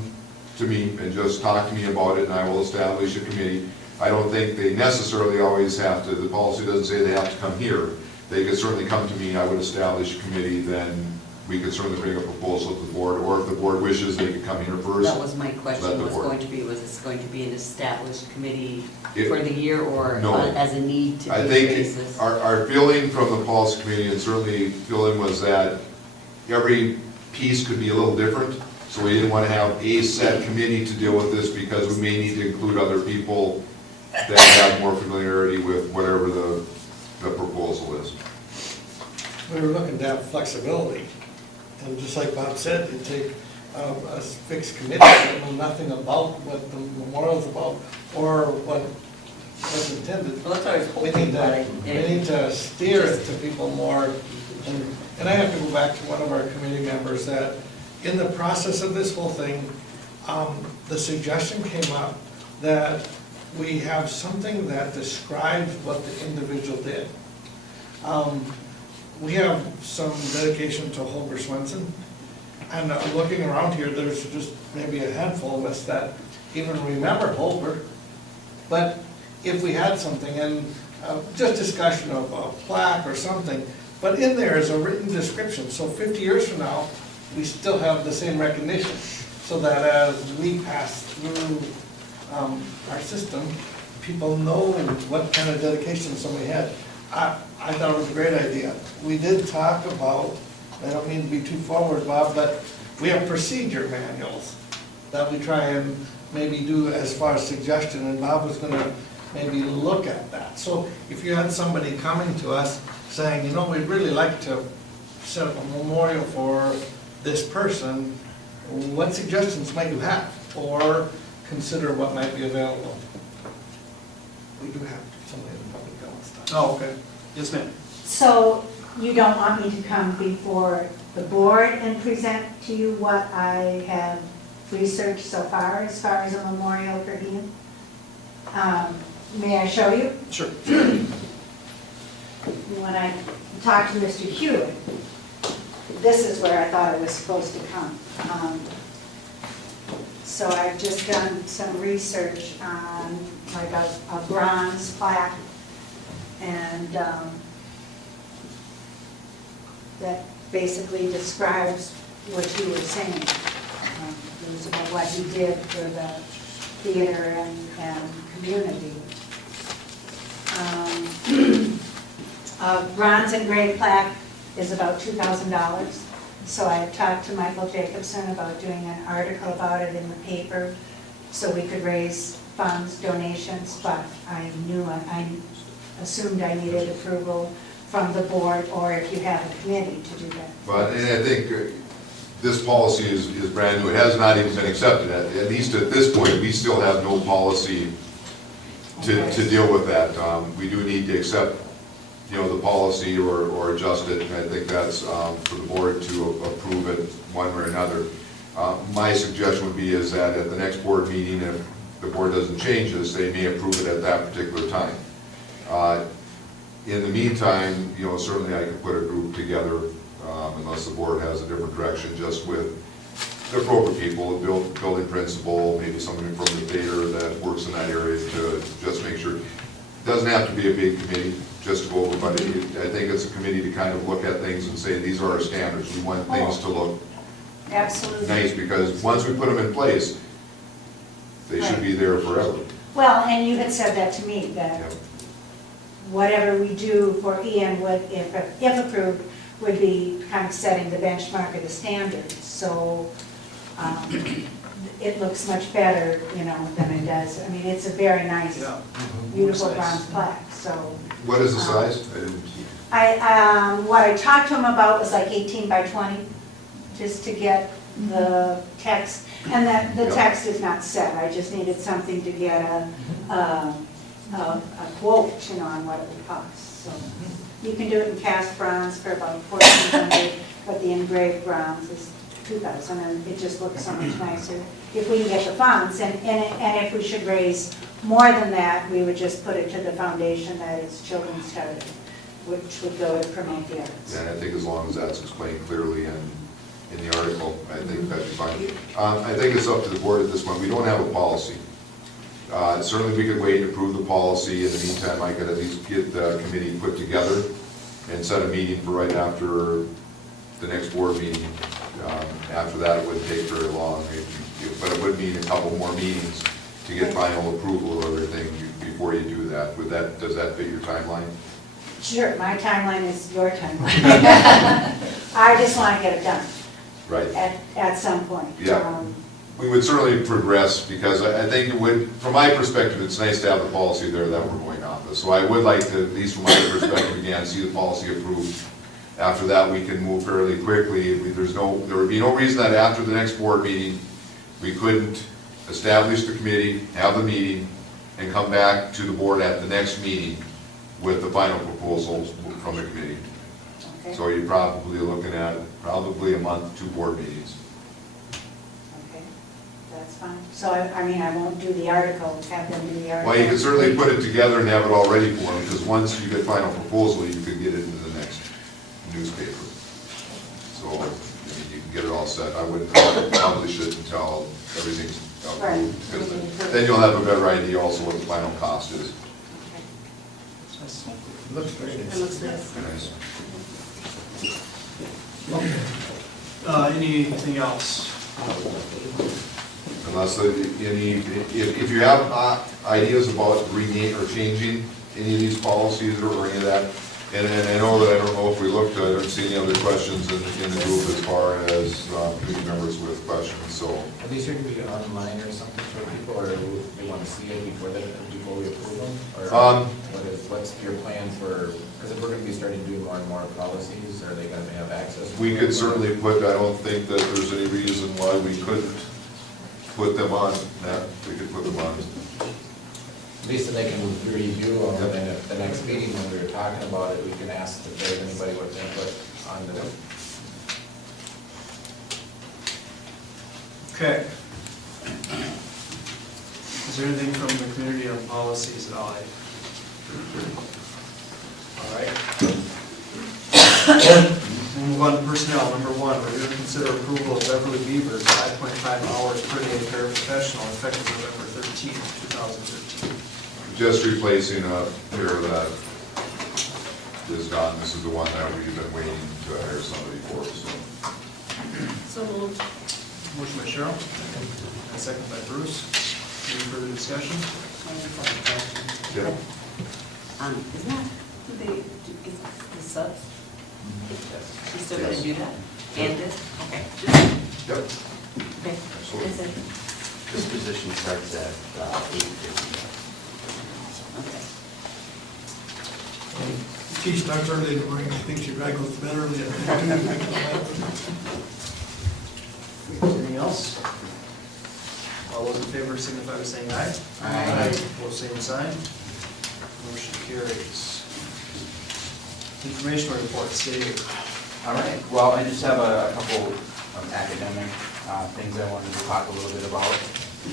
to me and just talk to me about it, and I will establish a committee. I don't think they necessarily always have to, the policy doesn't say they have to come here. They could certainly come to me, I would establish a committee, then we could certainly bring a proposal to the board, or if the board wishes, they could come here first. That was my question, Let the was board. going to be, was this going to be an established committee It- for the year or No. as a need to I be think basis? our feeling from the policy committee, and certainly feeling, was that every piece could be a little different, so we didn't want to have a set committee to deal with this, because we may need to include other people that have more familiarity with whatever the proposal is. We were looking to have flexibility, and just like Bob said, you take a fixed committee that know nothing about what the memorial's about, or what was intended. Well, that's what I was We hoping, need but we need to steer it to people more, and I have to go back to one of our committee members that, in the process of this whole thing, the suggestion came up that we have something that describes what the individual did. We have some dedication to Holger Swenson, and looking around here, there's just maybe a handful of us that even remember Holger. But if we had something, and just discussion of a plaque or something, but in there is a written description, so 50 years from now, we still have the same recognition, so that as we pass through our system, people know what kind of dedication somebody had. I thought it was a great idea. We did talk about, I don't mean to be too forward, Bob, but we have procedure manuals that we try and maybe do as far as suggestion, and Bob was gonna maybe look at that. So if you had somebody coming to us saying, you know, we'd really like to set up a memorial for this person, what suggestions might you have? Or consider what might be available. We do have somebody in the public that wants to. Oh, okay. Yes, ma'am. So you don't want me to come before the board and present to you what I have researched so far as a memorial for Ian? May I show you? Sure. When I talked to Mr. Hewitt, this is where I thought it was supposed to come. So I've just done some research on like a bronze plaque, and that basically describes what you were saying. It was about what he did for the theater and community. A bronze engraved plaque is about $2,000. So I talked to Michael Jacobson about doing an article about it in the paper so we could raise funds, donations, but I assumed I needed approval from the board, or if you have a committee to do that. But, and I think this policy is brand new, it has not even been accepted, at least at this point, we still have no policy to deal with that. We do need to accept, you know, the policy or adjust it, and I think that's for the board to approve it one way or another. My suggestion would be is that at the next board meeting, if the board doesn't change this, they may approve it at that particular time. In the meantime, you know, certainly I could put a group together, unless the board has a different direction, just with the appropriate people, the building principal, maybe somebody from the theater that works in that area to just make sure. It doesn't have to be a big committee, just to go over, but I think it's a committee to kind of look at things and say, these are our standards. We want things to look Absolutely. nice, because once we put them in place, They should be there forever. Well, and you had said that to me, that Yep. whatever we do for Ian would, if approved, would be kind of setting the benchmark or the standard. So it looks much better, you know, than it does. I mean, it's a very nice, Yeah. beautiful Looks nice. bronze plaque, so. What is the size? I didn't- What I talked to him about was like 18 by 20, just to get the text, and that, the Yeah. text is not set, I just needed something to get a quote, you know, on what it would cost, so. You can do it in cast bronze for about $1,400, but the engraved bronze is $2,000, and it just looks so much nicer if we can get the funds, and if we should raise more than that, we would just put it to the foundation that is children's charity, which would go to promote the arts. And I think as long as that's explained clearly in the article, I think that'd be fine. I think it's up to the board at this point. We don't have a policy. Certainly, we could wait and approve the policy. In the meantime, I could at least get the committee put together and set a meeting for right after the next board meeting. After that, it wouldn't take very long, but it would mean a couple more meetings to get final approval of everything before you do that. Does that fit your timeline? Sure, my timeline is your timeline. I just want to get it done Right. at some point. Yeah. We would certainly progress, because I think it would, from my perspective, it's nice to have the policy there that we're going off of. So I would like to, at least from my perspective, again, see the policy approved. After that, we can move fairly quickly. There would be no reason that after the next board meeting, we couldn't establish the committee, have the meeting, and come back to the board at the next meeting with the final proposals from the committee. Okay. So you're probably looking at probably a month, 2 board meetings. Okay, that's fine. So I mean, I won't do the article, have them do the article. Well, you can certainly put it together and have it all ready for them, because once you get final proposal, you could get it into the next newspaper. So, I mean, you can get it all set. I wouldn't publish it until everything's Right. approved, because then you'll have a better idea also what the final cost is. Okay. It looks very It nice. looks nice. Anything else? Unless if you have ideas about rename or changing any of these policies or any of that, and I know that, I don't know if we looked, I don't see any other questions in the group as far as committee members with questions, so. Are these going to be online or something for people, or do they want to see it before we approve them? Or what's your plan for, because if we're going to be starting doing more and more policies, are they going to have access? We could certainly put, I don't think that there's any reason why we couldn't put them on, that, we could put them on. At least so they can review them, and then at the next meeting, when we were talking about it, we can ask if there's anybody with input on the. Okay. Is there anything from the community on policies at all? All right. We'll move on to personnel. Number 1, review and consider approval of Beverly Beaver's 5.5 hours per day paraprofessional effective November 13th, 2013. Just replacing a pair that is gone. This is the one that we've been waiting to hire somebody for, so. So moved. Motion by Cheryl, and a second by Bruce. Any further discussion? Yeah. Isn't that who they do, is the subs? She's still gonna Yes. do that? And this? Okay. Yep. Okay. Absolutely. That's it. This position starts at 8:50. Okay. She starts early in the morning, I think she probably goes to bed early at night. Anything else? All those in favor signify by saying aye. Aye. Opposed, same sign. Motion carries. Informational reports, Dave. All right, well, I just have a couple of academic things I wanted to talk a little bit about.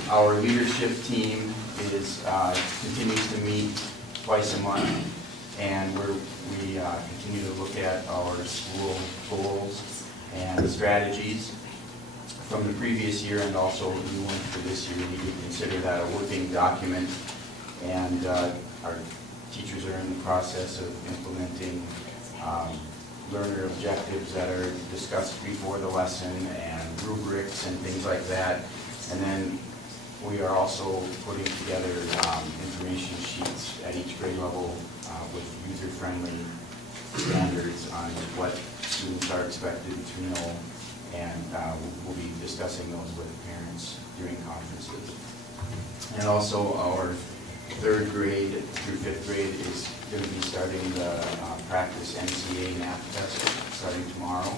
Our leadership team continues to meet twice a month, and we continue to look at our school goals and strategies from the previous year, and also new ones for this year. We would consider that a working document, and our teachers are in the process of implementing learner objectives that are discussed before the lesson, and rubrics and things like that. And then We are also putting together information sheets at each grade level with user-friendly standards on what students are expected to know, and we'll be discussing those with parents during conferences. And also our 3rd grade through 5th grade is going to be starting the practice MCA math test starting tomorrow,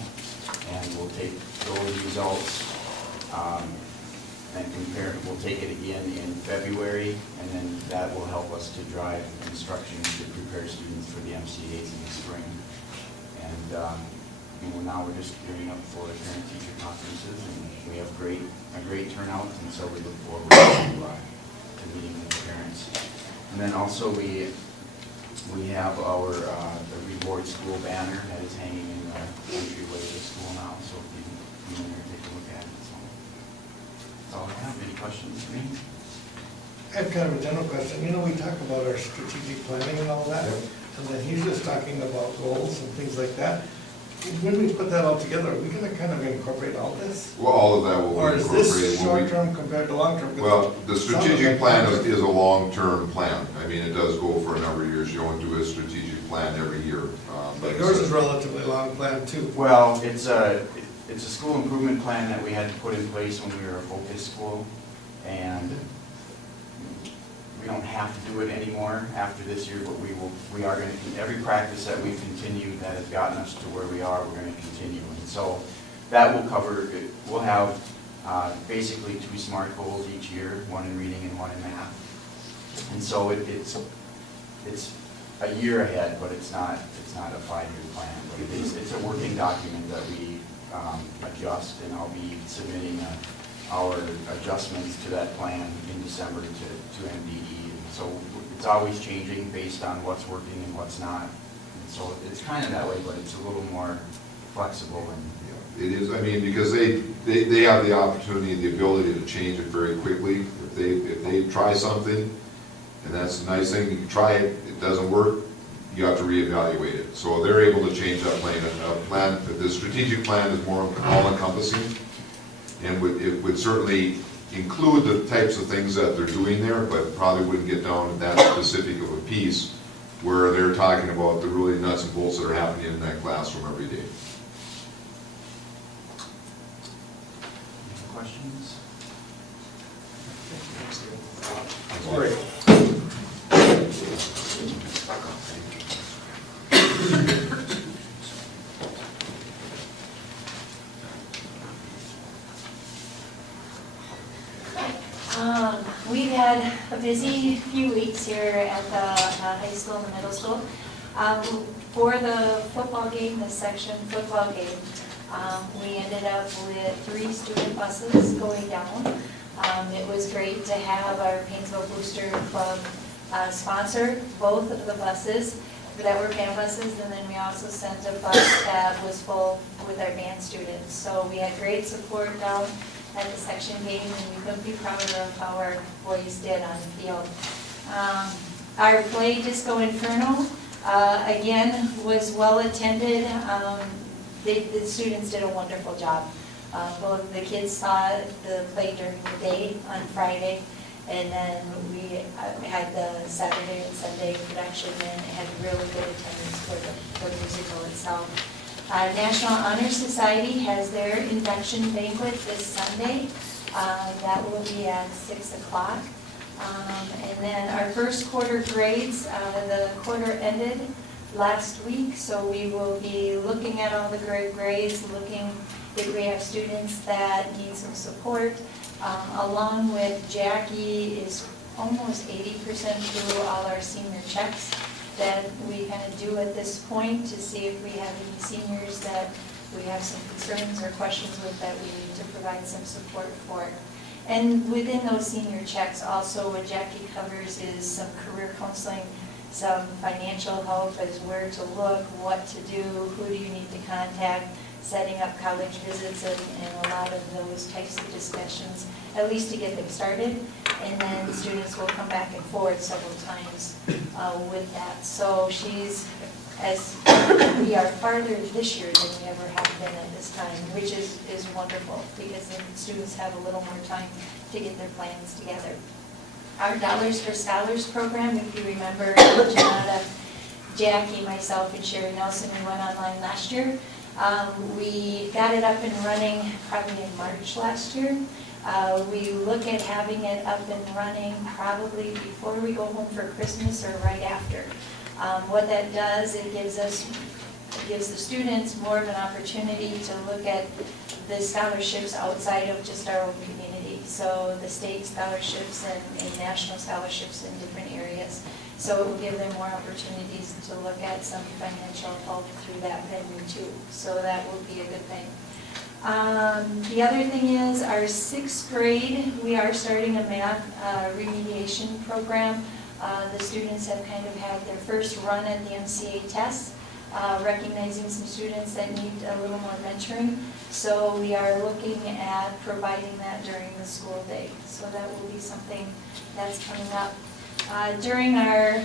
and we'll take those results and compare. We'll take it again in February, and then that will help us to drive instruction to prepare students for the MCAs in the spring. And now we're just gearing up for parent-teacher conferences, and we have a great turnout, and so we look forward to meeting with the parents. And then also we have our the Reward School banner that is hanging in the entryway to the school now, so if you can take a look at it. So that's all I have. Any questions for me? I have kind of a general question. You know, we talk about our strategic planning and all that, and then he's just talking about goals and things like that. When we put that all together, are we gonna kind of incorporate all this? Well, all of that will Or be is incorporated. this when we- short-term compared to long-term? Well, the strategic plan is a long-term plan. I mean, it does go for a number of years. You don't do a strategic plan every year. But yours is relatively long plan too. Well, it's a school improvement plan that we had to put in place when we were a focus school, and we don't have to do it anymore after this year, but we are going to, every practice that we've continued that has gotten us to where we are, we're going to continue. And so that will cover, we'll have basically 2 SMART goals each year, 1 in reading and 1 in math. And so it's a year ahead, but it's not a 5-year plan. But it's a working document that we adjust, and I'll be submitting our adjustments to that plan in December to MDE. And so it's always changing based on what's working and what's not. And so it's kind of that way, but it's a little more flexible. And It is, I mean, because they have the opportunity and the ability to change it very quickly. If they try something, and that's the nice thing, you try it, it doesn't work, you have to reevaluate it. So they're able to change that plan. The strategic plan is more all-encompassing, and it would certainly include the types of things that they're doing there, but probably wouldn't get down to that specific of a piece where they're talking about the really nuts and bolts that are happening in that classroom every day. any questions? Lori? We've had a busy few weeks here at the high school and the middle school. For the football game, the section football game, we ended up with 3 student buses going down. It was great to have our Paynesville Booster Club sponsor both of the buses that were band buses, and then we also sent a bus that was full with our band students. So we had great support down at the section game, and we couldn't be prouder of how our boys did on the field. Our play, Disco Inferno, again, was well attended. The students did a wonderful job. Both the kids saw the play during the day on Friday, and then we had the Saturday and Sunday production, and had really good attendance for the musical itself. National Honor Society has their induction banquet this Sunday. That will be at 6 o'clock. And then our first quarter grades, the quarter ended last week, so we will be looking at all the grades, looking if we have students that need some support. Along with Jackie is almost 80% through all our senior checks that we kind of do at this point to see if we have any seniors that we have some concerns or questions with that we need to provide some support for. And within those senior checks, also what Jackie covers is some career counseling, some financial help as where to look, what to do, who do you need to contact, setting up college visits and a lot of those types of discussions, at least to get them started. And then students will come back and forth several times with that. So we are farther this year than we ever have been at this time, which is wonderful, because then students have a little more time to get their plans together. Our Dollars for Scholars program, if you remember, Janata, Jackie, myself, and Sherry Nelson, we went online last year. We got it up and running probably in March last year. We look at having it up and running probably before we go home for Christmas or right after. What that does, it gives the students more of an opportunity to look at the scholarships outside of just our own community. So the state scholarships and national scholarships in different areas. So it will give them more opportunities to look at some financial help through that venue too. So that will be a good thing. The other thing is our 6th grade, we are starting a math remediation program. The students have kind of had their first run at the MCA test, recognizing some students that need a little more mentoring. So we are looking at providing that during the school day. So that will be something that's coming up. During our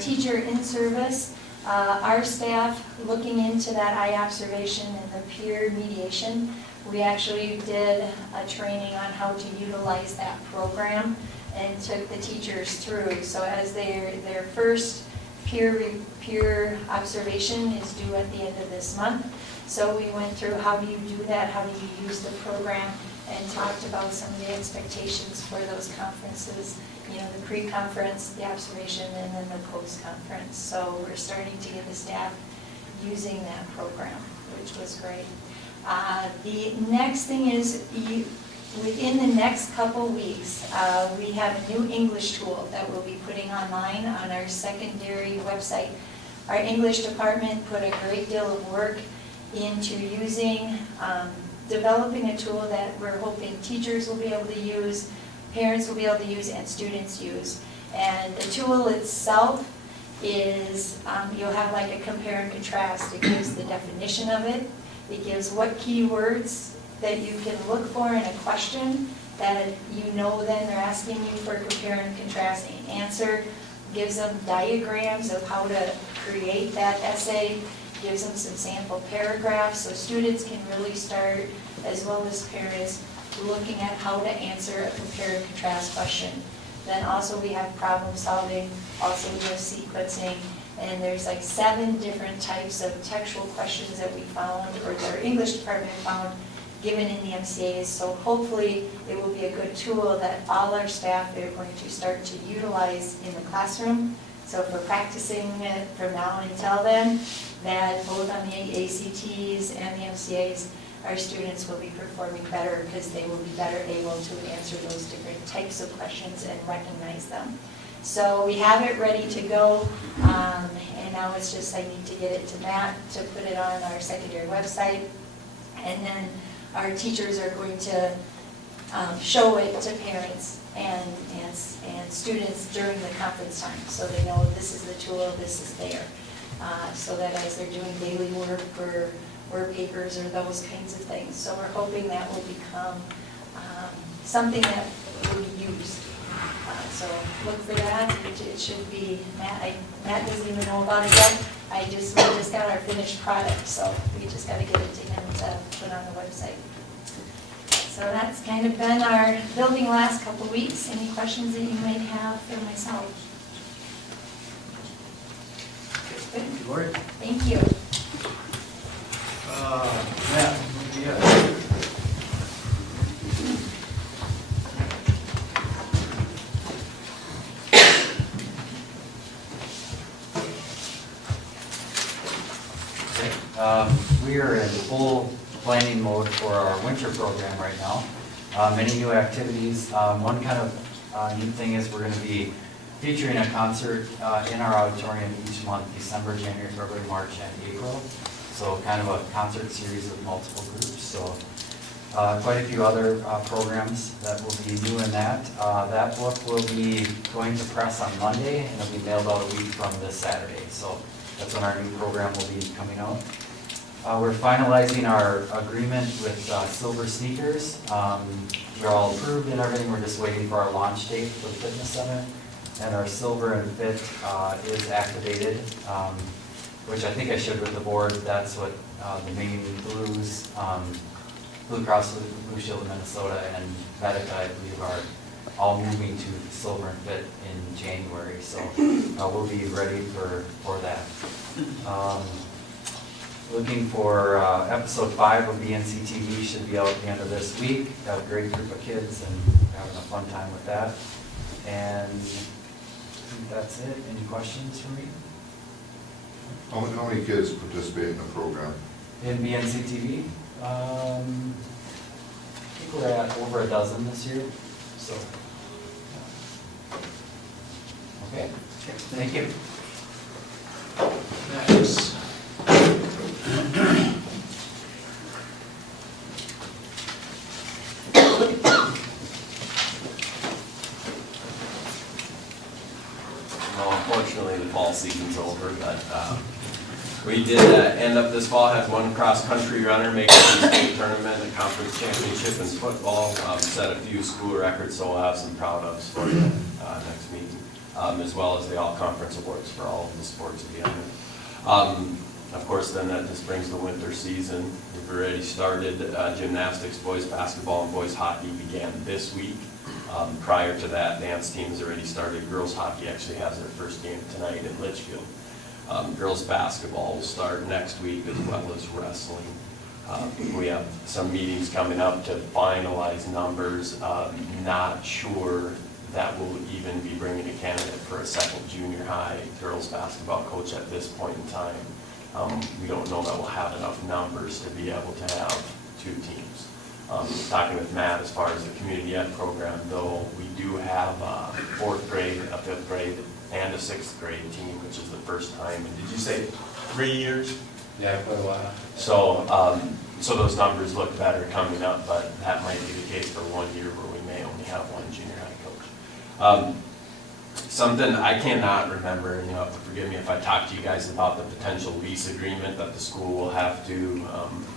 teacher in-service, our staff looking into that eye observation and the peer mediation, we actually did a training on how to utilize that program and took the teachers through. So as their first peer observation is due at the end of this month. So we went through how do you do that, how do you use the program, and talked about some of the expectations for those conferences, you know, the pre-conference, the observation, and then the post-conference. So we're starting to get the staff using that program, which was great. The next thing is, within the next couple weeks, we have a new English tool that we'll be putting online on our secondary website. Our English department put a great deal of work into using, developing a tool that we're hoping teachers will be able to use, parents will be able to use, and students use. And the tool itself is, you'll have like a compare and contrast. It gives the definition of it. It gives what keywords that you can look for in a question that you know then they're asking you for compare and contrast answer. Gives them diagrams of how to create that essay. Gives them some sample paragraphs so students can really start, as well as parents, looking at how to answer a compare and contrast question. Then also we have problem solving, also we have sequencing, and there's like 7 different types of textual questions that we found, or that our English department found, given in the MCAs. So hopefully it will be a good tool that all our staff are going to start to utilize in the classroom. So if we're practicing it from now until then, that both on the ACTs and the MCAs, our students will be performing better because they will be better able to answer those different types of questions and recognize them. So we have it ready to go, and now it's just I need to get it to Matt to put it on our secondary website, and then our teachers are going to show it to parents and students during the conference time, so they know this is the tool, this is there, so that as they're doing daily work or work papers or those kinds of things. So we're hoping that will become something that will be used. So look for that. It should be, Matt doesn't even know about it yet. We just got our finished product, so we just got to get it to him to put on the website. So that's kind of been our building last couple of weeks. Any questions that you might have for myself? Thank you, Lori. Thank you. Matt, yeah. We are in full planning mode for our winter program right now. Many new activities. One kind of neat thing is we're going to be featuring a concert in our auditorium each month, December, January, February, March, and April. So kind of a concert series of multiple groups. So quite a few other programs that will be new in that. That book will be going to press on Monday, and it'll be mailed out a week from this Saturday. So that's when our new program will be coming out. We're finalizing our agreement with Silver Sneakers. We're all approved and everything, we're just waiting for our launch date for the fitness center. And our Silver and Fit is activated, which I think I shared with the board. That's what the main Blues, Blue Cross Blue Shield of Minnesota and Medica, I believe, are all moving to Silver and Fit in January. So we'll be ready for that. Looking for episode 5 of BNC TV, should be out at the end of this week. Got a great group of kids and having a fun time with that. And I think that's it. Any questions for me? How many kids participate in the program? In BNC TV? I think we're at over a dozen this year, so. Okay, thank you. Next. Well, unfortunately, the fall season's over, but we did end up this fall, had one cross-country runner make the state tournament, a conference championship in football, set a few school records, so we'll have some proud ofs for you next meeting, as well as the all-conference awards for all of the sports at the end. Of course, then that just brings the winter season. We've already started gymnastics, boys basketball, and boys hockey began this week. Prior to that, dance team has already started. Girls hockey actually has their first game tonight in Litchfield. Girls basketball will start next week, as well as wrestling. We have some meetings coming up to finalize numbers. Not sure that we'll even be bringing a candidate for a second junior high girls basketball coach at this point in time. We don't know that we'll have enough numbers to be able to have 2 teams. Talking with Matt as far as the community ed program, though, we do have a 4th grade, a 5th grade, and a 6th grade team, which is the first time. And did you say 3 years? Yeah, quite a while. So those numbers look better coming up, but that might be the case for 1 year where we may only have 1 junior high coach. Something I cannot remember, and you'll have to forgive me if I talk to you guys about the potential lease agreement that the school will have to,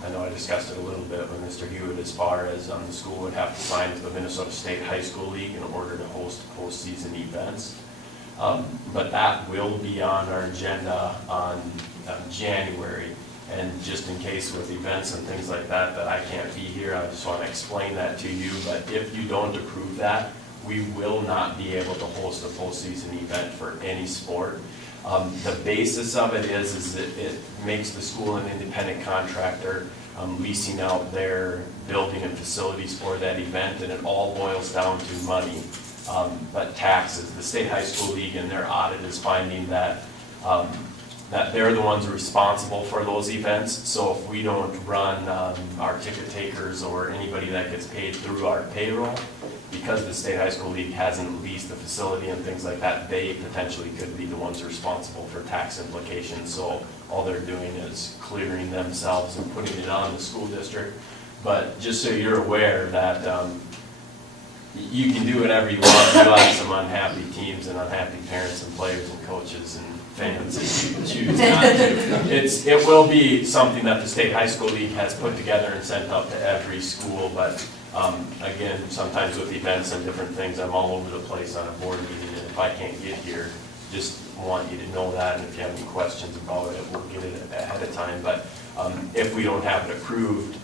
I know I discussed it a little bit with Mr. Hewitt, as far as the school would have to sign with the Minnesota State High School League in order to host postseason events. But that will be on our agenda on January. And just in case with events and things like that I can't be here, I just want to explain that to you. But if you don't approve that, we will not be able to host a postseason event for any sport. The basis of it is that it makes the school an independent contractor, leasing out their building and facilities for that event, and it all boils down to money. But taxes. The State High School League in their audit is finding that that they're the ones responsible for those events. So if we don't run our ticket takers or anybody that gets paid through our payroll, because the State High School League hasn't leased the facility and things like that, they potentially could be the ones responsible for tax implications. So all they're doing is clearing themselves and putting it on the school district. But just so you're aware that you can do whatever you want. You'll have some unhappy teams and unhappy parents and players and coaches and fans if you choose not to. It will be something that the State High School League has put together and sent out to every school, but again, sometimes with events and different things, I'm all over the place on a board meeting, and if I can't get here, just want you to know that, and if you have any questions about it, we'll get it ahead of time. But if we don't have it approved,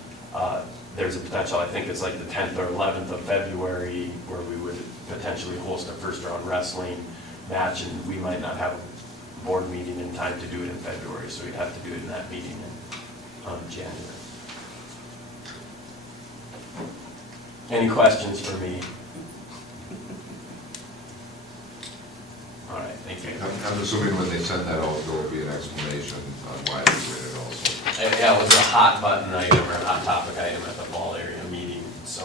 there's a potential, I think it's like the 10th or 11th of February, where we would potentially host a first round wrestling match, and we might not have a board meeting in time to do it in February, so we'd have to do it in that meeting in January. Any questions for me? All right, thank you. I'm assuming when they send that out, there will be an explanation on why they did it also. Yeah, it was a hot button item or a hot topic item at the fall area meeting, so.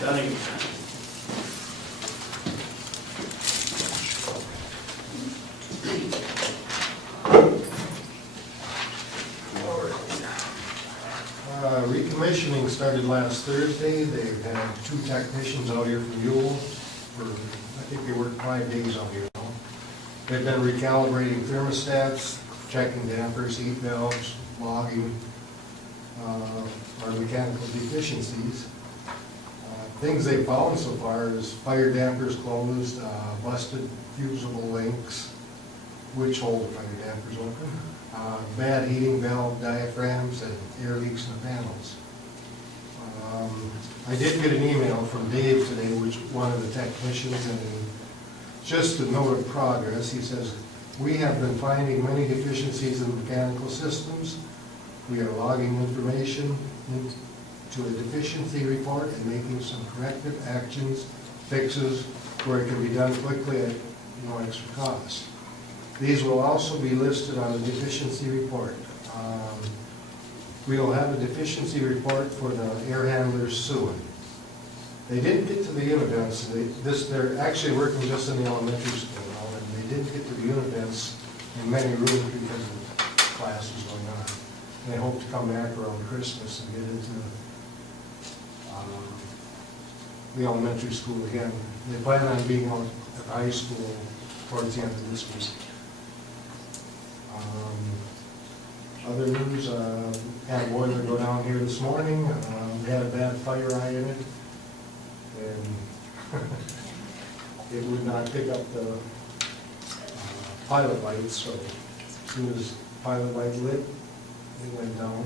Dunning. Recommissioning started last Thursday. They've had 2 technicians out here from Yule for, I think they worked 5 days out here now. They've been recalibrating thermostats, checking dampers, heat valves, logging, our mechanical deficiencies. Things they found so far is fire dampers closed, busted fusible links, which hold the fire dampers open, bad heating valve diaphragms, and air leaks in the panels. I did get an email from Dave today, which one of the technicians, and just a note of progress. He says, "We have been finding many deficiencies in mechanical systems. We are logging information into a deficiency report and making some corrective actions, fixes where it can be done quickly at no extra cost. These will also be listed on the deficiency report. We will have a deficiency report for the air handlers soon." They didn't get to the unit vents. They're actually working just in the elementary school now, and they didn't get to the unit vents in many rooms because of classes going on. They hope to come back around Christmas and get into the elementary school again. They plan on being out at the high school towards the end of this week. Other news, had a boiler go down here this morning. We had a bad fire eye in it, and it would not pick up the pilot lights, so as soon as pilot light lit, it went down.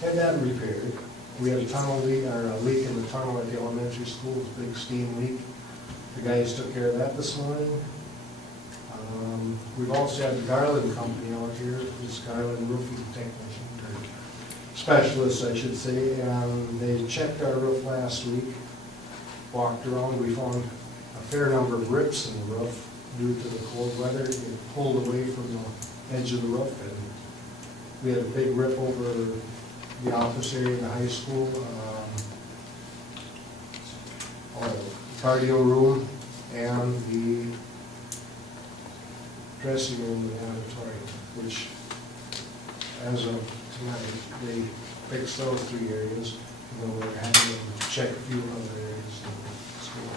Had that repaired. We had a tunnel leak, or a leak in the tunnel at the elementary school, it was a big steam leak. The guys took care of that this morning. We've also had the Garland company out here, this Garland roofing technician, or specialist, I should say, and they checked our roof last week, walked around, we found a fair number of rips in the roof due to the cold weather. It pulled away from the edge of the roof, and we had a big rip over the office area in the high school, cardio room, and the dressing room in the auditorium, which, as of tonight, they fixed those 3 areas, and then we're having them check a few other areas in the school.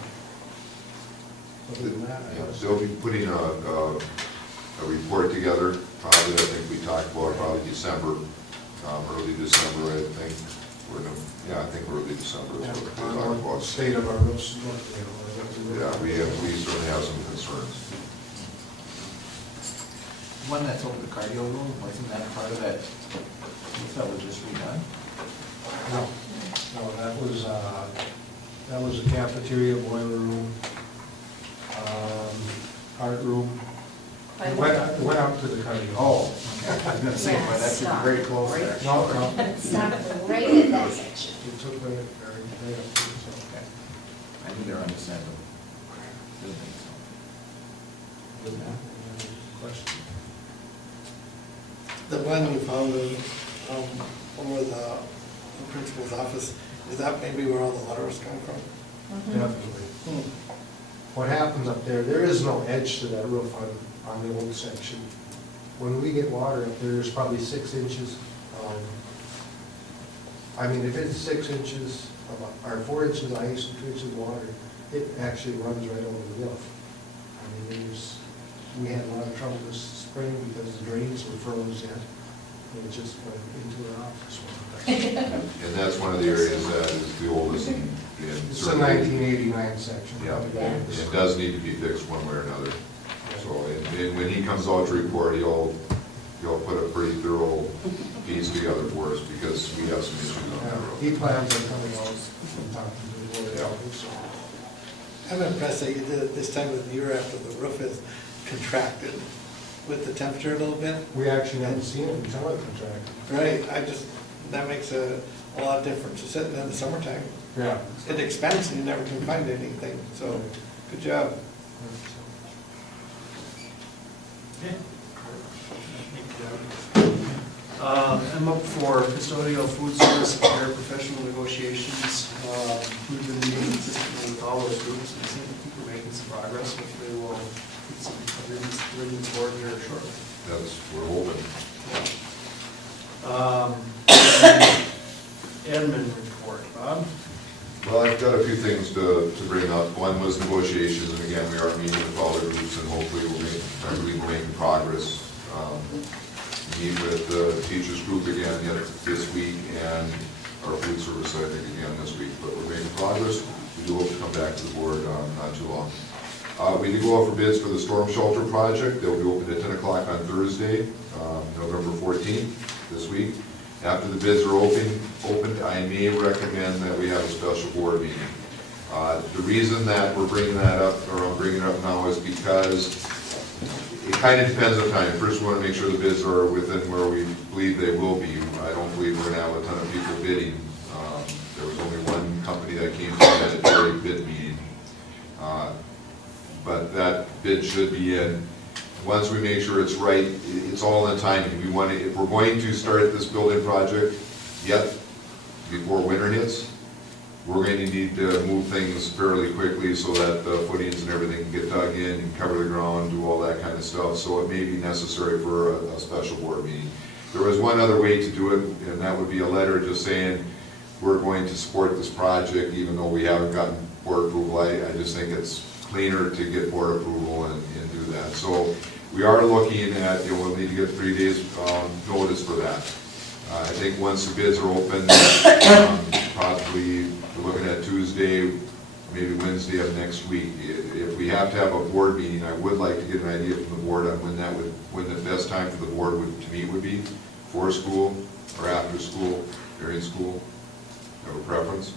Other than that, Yeah, they'll be putting a report together, probably, I think we talked about probably December, early December, I think. I think early December is what we talked on about. the state of our roofs. Yeah, we certainly have some concerns. One that's over the cardio room, wasn't that part of that, that was just redone? No, that was a cafeteria, boiler room, art room. It went out to the cardio. Oh, okay. I was gonna say, but that's very close there. No, Stop right at that section. it took right up to, so. Okay. I knew they were on the side of the building, so. Any questions? The one you found over the principal's office, is that maybe where all the water was coming from? Definitely. What happens up there, there is no edge to that roof on the old section. When we get water up there, there's probably 6 inches. I mean, if it's 6 inches, or 4 inches of ice and 2 inches of water, it actually runs right over the roof. I mean, we had a lot of trouble this spring because the drains were froze yet. It just went into our office. And that's one of the areas that is the oldest in. It's a 1989 section. Yeah, it does need to be fixed one way or another. So, and when he comes out to report, he'll put a pretty thorough piece together for us, because we have some issues on that road. He plans on coming out and talking to the board. So. I'm impressed that you did it this time of the year after the roof is contracted with the temperature a little bit. We actually haven't seen it until it contracted. Right, that makes a lot of difference. It's sitting in the summertime. Yeah. It expands and you never can find anything, so good job. I'm up for custodial food service and professional negotiations. We've been meeting consistently with all those groups, and I think we're making some progress. Hopefully we'll get some agreements forward here shortly. We're hoping. Admin report, Bob? Well, I've got a few things to bring up. One was negotiations, and again, we are meeting with all the groups, and hopefully we're making progress. We did go out for bids for the storm shelter project. They'll be open at 10 o'clock on Thursday, November 14th, this week. After the bids are opened, I may recommend that we have a special board meeting. The reason that we're bringing that up, or I'm bringing it up now, is because it kind of depends on time. First, we want to make sure the bids are within where we believe they will be. I don't believe we're going to have a ton of people bidding. There was only one company that came to that at the bid meeting. But that bid should be in. Once we make sure it's right, it's all in timing. We want to, if we're going to start this building project yet before winter hits, we're going to need to move things fairly quickly so that the footings and everything can get dug in and cover the ground, do all that kind of stuff. So it may be necessary for a special board meeting. There was one other way to do it, and that would be a letter just saying we're going to support this project even though we haven't gotten board approval. I just think it's cleaner to get board approval and do that. So we are looking at, we'll need to get 3 days notice for that. I think once the bids are open, probably we're looking at Tuesday, maybe Wednesday of next week. If we have to have a board meeting, I would like to get an idea from the board on when the best time for the board to meet would be, before school or after school, during school. Have a preference?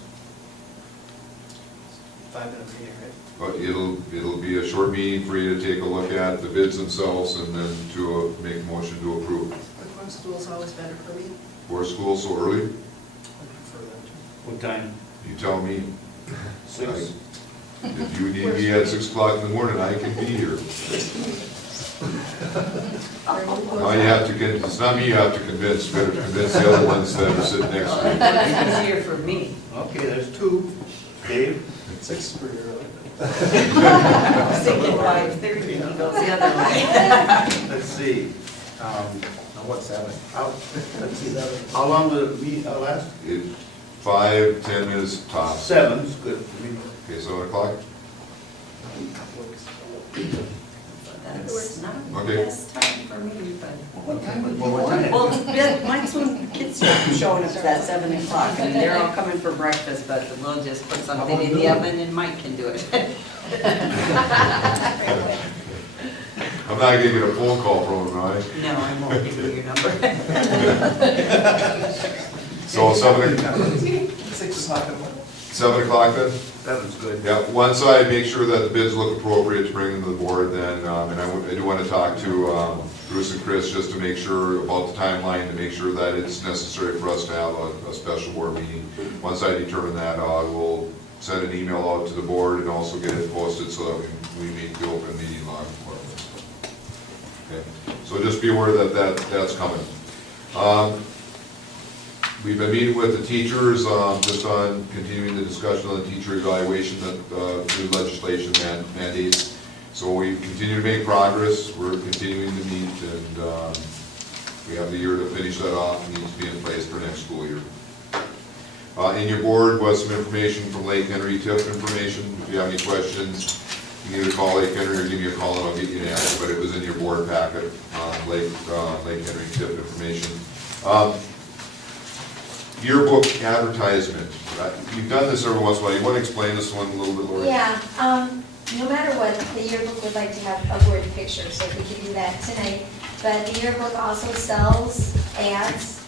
5-minute meeting, right? But it'll be a short meeting for you to take a look at the bids themselves and then to make a motion to approve. Before school's always better for me. Before school so early? I prefer that too. What time? You tell me. 6? If you need me at 6 o'clock in the morning, I can be here. Now you have to get, it's not me you have to convince, you better convince the other ones that are sitting next to you. It's easier for me. Okay, there's 2. Dave? 6 is pretty early. I was thinking 5:30, he goes the other way. Let's see. What's 7? Let's see. How long will it be, last? 5-10 minutes tops. 7's good for me. Okay, 7 o'clock? That's not the Okay. best time for me, but. What time would you want it? Well, mine's when kids start showing up at 7 o'clock. I mean, they're all coming for breakfast, but we'll just put something in the oven and Mike can do it. I'm not gonna get a phone call from him, right? No, I won't give you your number. So 7 6 o'clock in the morning. 7 o'clock then? 7's good. Yeah, once I make sure that the bids look appropriate to bring them to the board, then, and I do want to talk to Bruce and Chris just to make sure about the timeline, to make sure that it's necessary for us to have a special board meeting. Once I determine that, I will send an email out to the board and also get it posted so that we meet the open meeting law. Okay, so just be aware that that's coming. We've been meeting with the teachers, just on continuing the discussion on the teacher evaluation that new legislation mandates. So we continue to make progress, we're continuing to meet, and we have the year to finish that off, and needs to be in place for next school year. In your board was some information from Lake Henry TIF information. If you have any questions, you can either call Lake Henry or give me a call and I'll get you an answer, but it was in your board packet, Lake Henry TIF information. Yearbook advertisement. You've done this every once in a while. You want to explain this one a little bit, Lori? Yeah, no matter what, the yearbook would like to have a word picture, so we could do that tonight. But the yearbook also sells ads,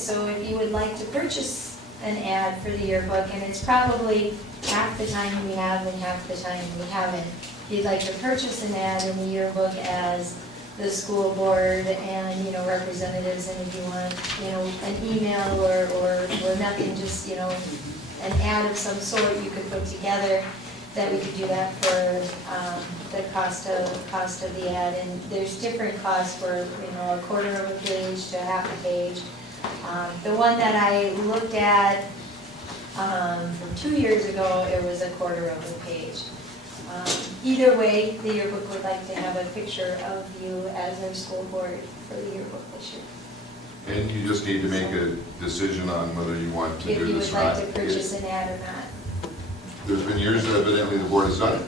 so if you would like to purchase an ad for the yearbook, and it's probably half the time we have and half the time we haven't. If you'd like to purchase an ad in the yearbook as the school board and, representatives, and if you want, an email or nothing, just, an ad of some sort you could put together, that we could do that for the cost of the ad. And there's different costs for, a quarter of a page to half a page. The one that I looked at from 2 years ago, it was a quarter of a page. Either way, the yearbook would like to have a picture of you as our school board for the yearbook this year. And you just need to make a decision on whether you want to If do you this would or not. like to purchase an ad or not. There's been years that evidently the board has done it.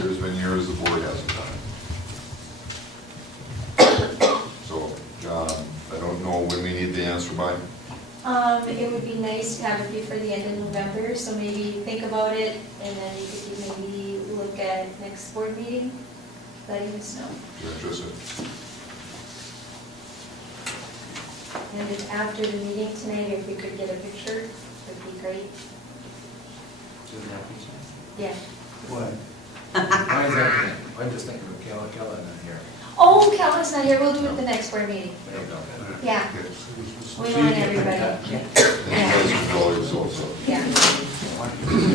There's been years the board hasn't done it. So, I don't know when we need the answer by. It would be nice to have it before the end of November, so maybe think about it, and then you could maybe look look at next board meeting, letting us know. If you're interested. And if after the meeting tonight, if we could get a picture, that'd be great. Yeah. What? Why is that? I'm just thinking of Kella in here. Oh, Calvin's not here, we'll do it the next board meeting. There you go. Yeah, Okay. we want everybody. And you guys can call yourselves up. Yeah.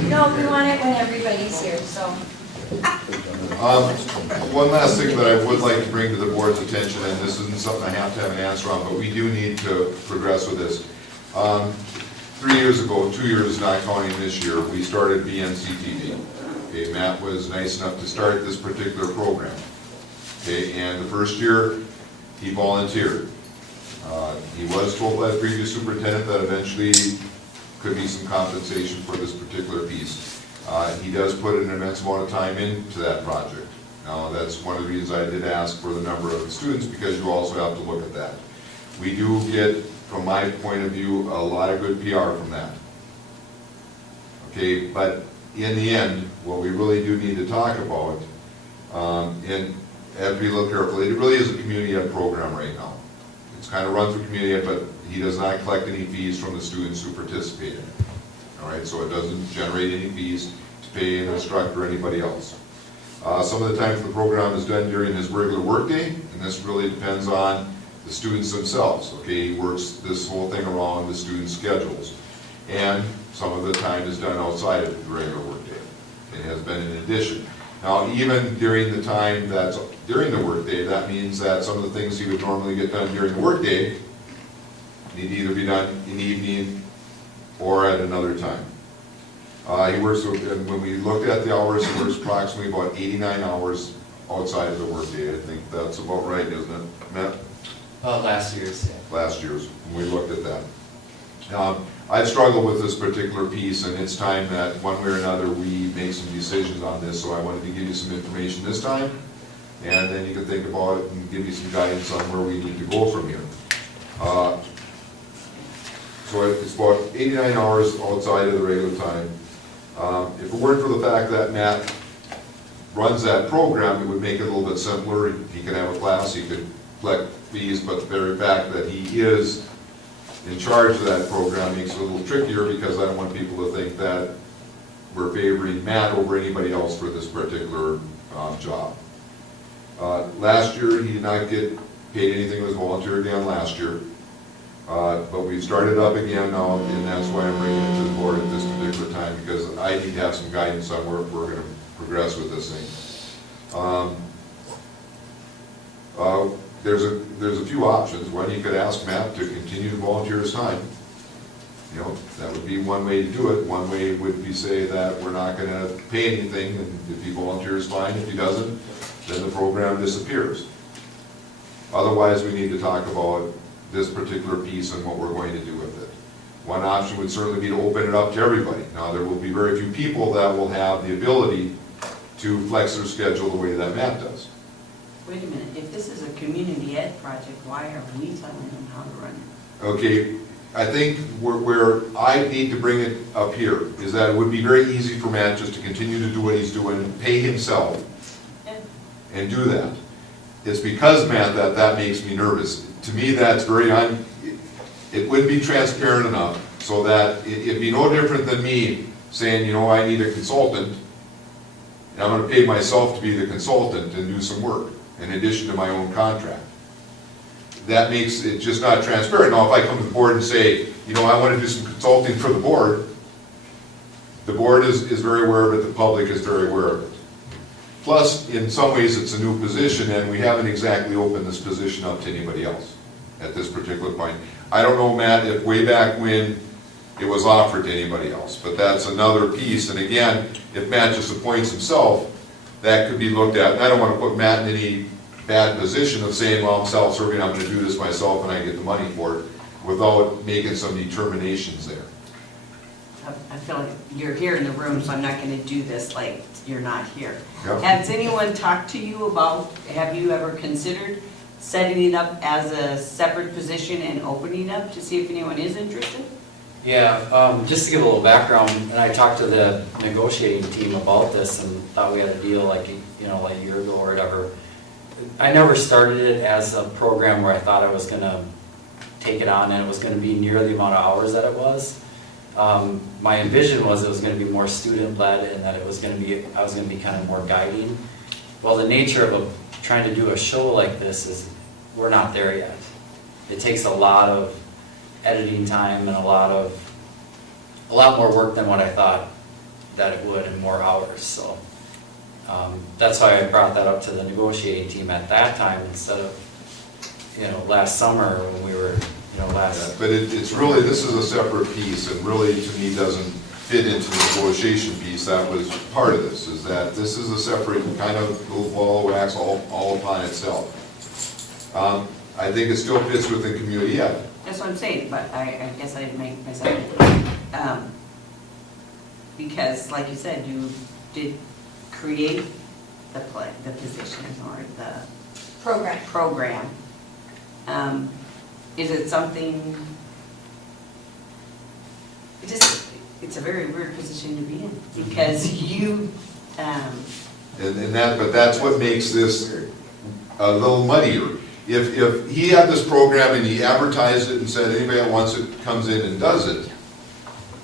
No, we want it when everybody's here, so. One last thing that I would like to bring to the board's attention, and this isn't something I have to have an answer on, but we do need to progress with this. 3 years ago, 2 years not counting this year, we started BNCTV. Okay, Matt was nice enough to start this particular program. Okay, and the first year, he volunteered. He was told by the previous superintendent that eventually could be some compensation for this particular piece. He does put an immense amount of time into that project. Now, that's one of the reasons I did ask for the number of students, because you also have to look at that. We do get, from my point of view, a lot of good PR from that. Okay, but in the end, what we really do need to talk about, and have to be a little careful, it really is a community ed program right now. It's kind of run through community ed, but he does not collect any fees from the students who participate in it. All right, so it doesn't generate any fees to pay an instructor or anybody else. Some of the times the program is done during his regular workday, and this really depends on the students themselves. Okay, he works this whole thing around the students' schedules. And some of the time is done outside of the regular workday. It has been in addition. Now, even during the time that's during the workday, that means that some of the things he would normally get done during the workday need to either be done in the evening or at another time. He works, and when we looked at the hours, he works approximately about 89 hours outside of the workday. I think that's about right, isn't it, Matt? Last year's, yeah. Last year's, when we looked at that. I've struggled with this particular piece, and it's time that one way or another we make some decisions on this, so I wanted to give you some information this time, and then you can think about it and give you some guidance on where we need to go from here. So it's about 89 hours outside of the regular time. If it weren't for the fact that Matt runs that program, it would make it a little bit simpler. He could have a class, he could collect fees, but the very fact that he is in charge of that program makes it a little trickier, because I don't want people to think that we're favoring Matt over anybody else for this particular job. Last year, he did not get paid anything. It was volunteer again last year. But we've started up again now, and that's why I'm bringing it to the board at this particular time, because I need to have some guidance on where we're going to progress with this thing. There's a few options. One, you could ask Matt to continue to volunteer his time. You know, that would be one way to do it. One way would be say that we're not going to pay anything, and if he volunteers, fine. If he doesn't, then the program disappears. Otherwise, we need to talk about this particular piece and what we're going to do with it. One option would certainly be to open it up to everybody. Now, there will be very few people that will have the ability to flex their schedule the way that Matt does. Wait a minute, if this is a community ed project, why are we telling them how to run it? Okay, I think where I need to bring it up here is that it would be very easy for Matt just to continue to do what he's doing, pay himself, and do that. It's because, Matt, that makes me nervous. To me, that's very, it wouldn't be transparent enough so that it'd be no different than me saying, you know, I need a consultant, and I'm going to pay myself to be the consultant and do some work in addition to my own contract. That makes it just not transparent. Now, if I come to the board and say, you know, I want to do some consulting for the board is very aware of it, the public is very aware of it. Plus, in some ways, it's a new position, and we haven't exactly opened this position up to anybody else at this particular point. I don't know, Matt, if way back when it was offered to anybody else, but that's another piece. And again, if Matt just appoints himself, that could be looked at. And I don't want to put Matt in any bad position of saying, well, I'm self-serving, I'm going to do this myself, and I get the money for it, without making some determinations there. I feel like you're here in the room, so I'm not going to do this like you're not here. Yep. Has anyone talked to you about, have you ever considered setting it up as a separate position and opening it up to see if anyone is interested? Yeah, just to give a little background, and I talked to the negotiating team about this and thought we had a deal like, like a year ago or whatever. I never started it as a program where I thought I was gonna take it on and it was gonna be near the amount of hours that it was. My envision was it was gonna be more student-led and that I was gonna be kind of more guiding. Well, the nature of trying to do a show like this is, we're not there yet. It takes a lot of editing time and a lot more work than what I thought that it would, and more hours, so. That's why I brought that up to the negotiating team at that time instead of, last summer when we were, last. But it's really, this is a separate piece, and really, to me, doesn't fit into the negotiation piece. That was part of this, is that this is a separate kind of little ball of wax all upon itself. I think it still fits within community ed. That's what I'm saying, but I guess I didn't make myself clear. Because, like you said, you did create the position or the program. Is it something, it's a very weird position to be in, because you, But that's what makes this a little muddier. If he had this program and he advertised it and said anybody that wants it comes in and does it,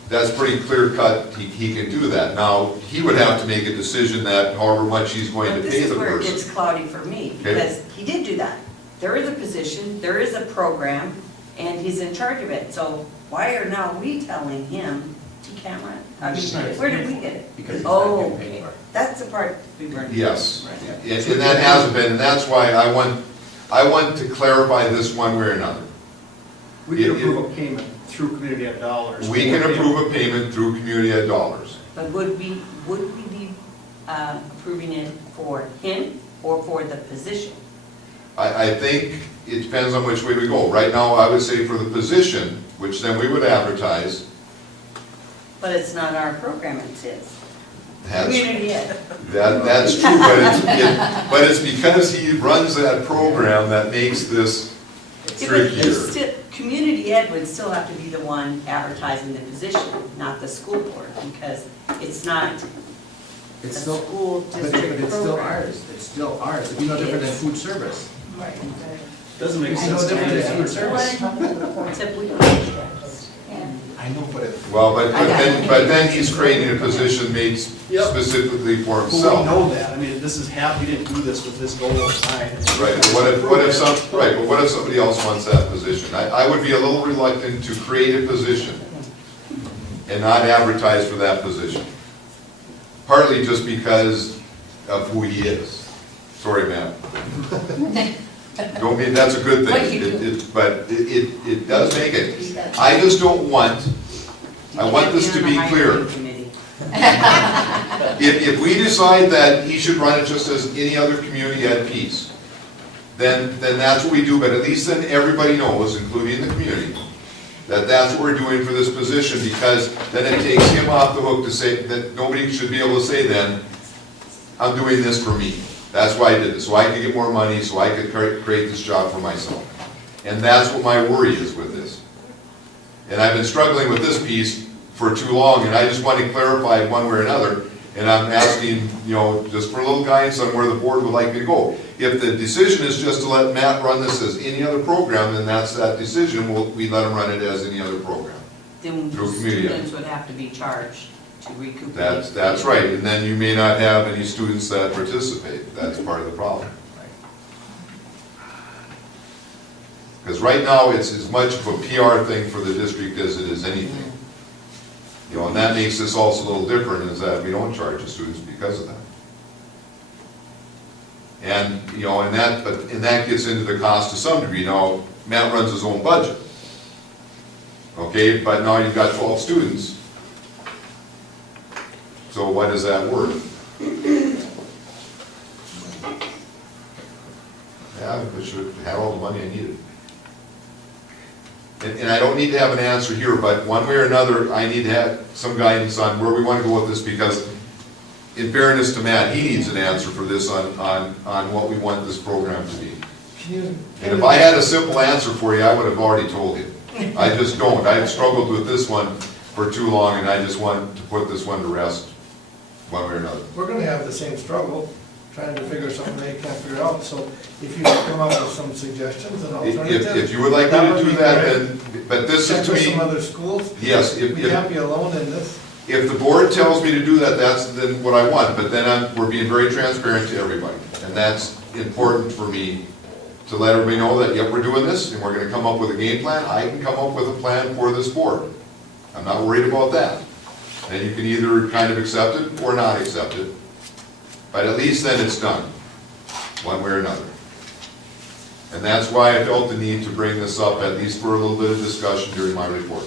that's pretty clear cut, he can do that. Now, he would have to make a decision that however much he's going to but pay this the is where it person. gets cloudy for me, Okay. because he did do that. There is a position, there is a program, and he's in charge of it, so why are now we telling him he can't run it? I mean, where did we get it? Because he's not getting paid Okay, for it. that's the part we weren't. Yes, Right. and that hasn't been, and that's why I want to clarify this one way or another. We can approve a payment through community ed dollars. We can approve a payment through community ed dollars. But would we be approving it for him or for the position? I think it depends on which way we go. Right now, I would say for the position, which then we would advertise. But it's not our program, it's his. That's, Community ed. that's true, but it's because he runs that program that makes this Yeah, but it's trickier. still- Community ed would still have to be the one advertising the position, not the school board, because it's not a It's still, school but district it's still program. ours, it's still ours, it's no different than food service. Right. Doesn't make It's no sense to different me. than food service. Except we, I know, but if. Well, but then he's creating a position made Yep. specifically for But we himself. know that, I mean, this is we didn't do this with this goal in mind. Right, but what if somebody else wants that position? I would be a little reluctant to create a position and not advertise for that position. Partly just because of who he is. Sorry, Matt. Don't mean, that's a good What thing, you do. but it does make it. I just don't want, I want this to be clear. If we decide that he should run it just as any other community ed piece, then that's what we do, but at least then everybody knows, including the community, that that's what we're doing for this position, because then it takes him off the hook to say, that nobody should be able to say then, I'm doing this for me. That's why I did this, so I could get more money, so I could create this job for myself. And that's what my worry is with this. And I've been struggling with this piece for too long, and I just want to clarify one way or another, and I'm asking, just for a little guidance on where the board would like me to go. If the decision is just to let Matt run this as any other program, then that's that decision, we let him run it as any other program. Then Through community ed. students would have to be charged to recoup. That's right, and then you may not have any students that participate, that's part of the problem. Because right now, it's as much of a PR thing for the district as it is anything. And that makes this also a little different, is that we don't charge the students because of that. And, and that gets into the cost to some degree. Now, Matt runs his own budget. Okay, but now you've got 12 students. So what is that worth? Yeah, I should have had all the money I needed. And I don't need to have an answer here, but one way or another, I need to have some guidance on where we want to go with this, because in fairness to Matt, he needs an answer for this on what we want this program to be. And if I had a simple answer for you, I would have already told you. I just don't. I've struggled with this one for too long, and I just want to put this one to rest, one way or another. We're gonna have the same struggle, trying to figure something they can't figure out, so if you could come up with some suggestions and alternatives. If you would like me to do that, then, but this Check is to with me, some other schools. yes, We can't be alone in this. if the board tells me to do that, that's then what I want, but then we're being very transparent to everybody. And that's important for me, to let everybody know that, yep, we're doing this, and we're gonna come up with a game plan. I can come up with a plan for this board. I'm not worried about that. And you can either kind of accept it or not accept it, but at least then it's done, one way or another. And that's why I felt the need to bring this up, at least for a little bit of discussion during my report.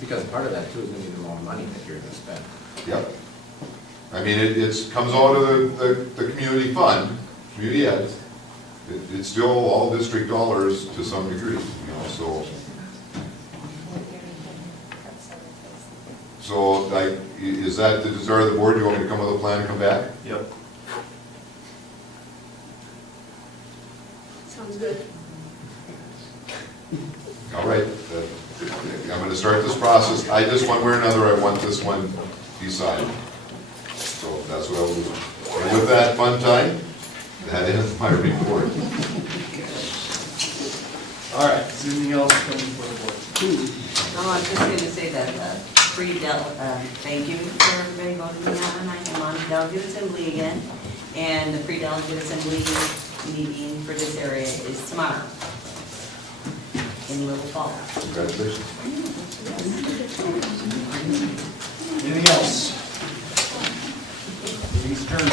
Because part of that too is gonna be the amount of money that you're gonna spend. Yep. I mean, comes out of the community fund, community ed. It's still all district dollars to some degree, so. So, like, is that the desire of the board? Do you want me to come with a plan and come back? Yep. Sounds good. All right, I'm gonna start this process. I just, one way or another, I want this one decided. So that's what I will do. And with that fun time, that ends my report. All right, is there anything else coming before the board? No, I was just gonna say that, thank you for everybody voting me out tonight. I'm on the delegate assembly again, and the pre-delegate assembly meeting for this area is tomorrow in Little Falls. Congratulations. Anything else? Meeting's adjourned.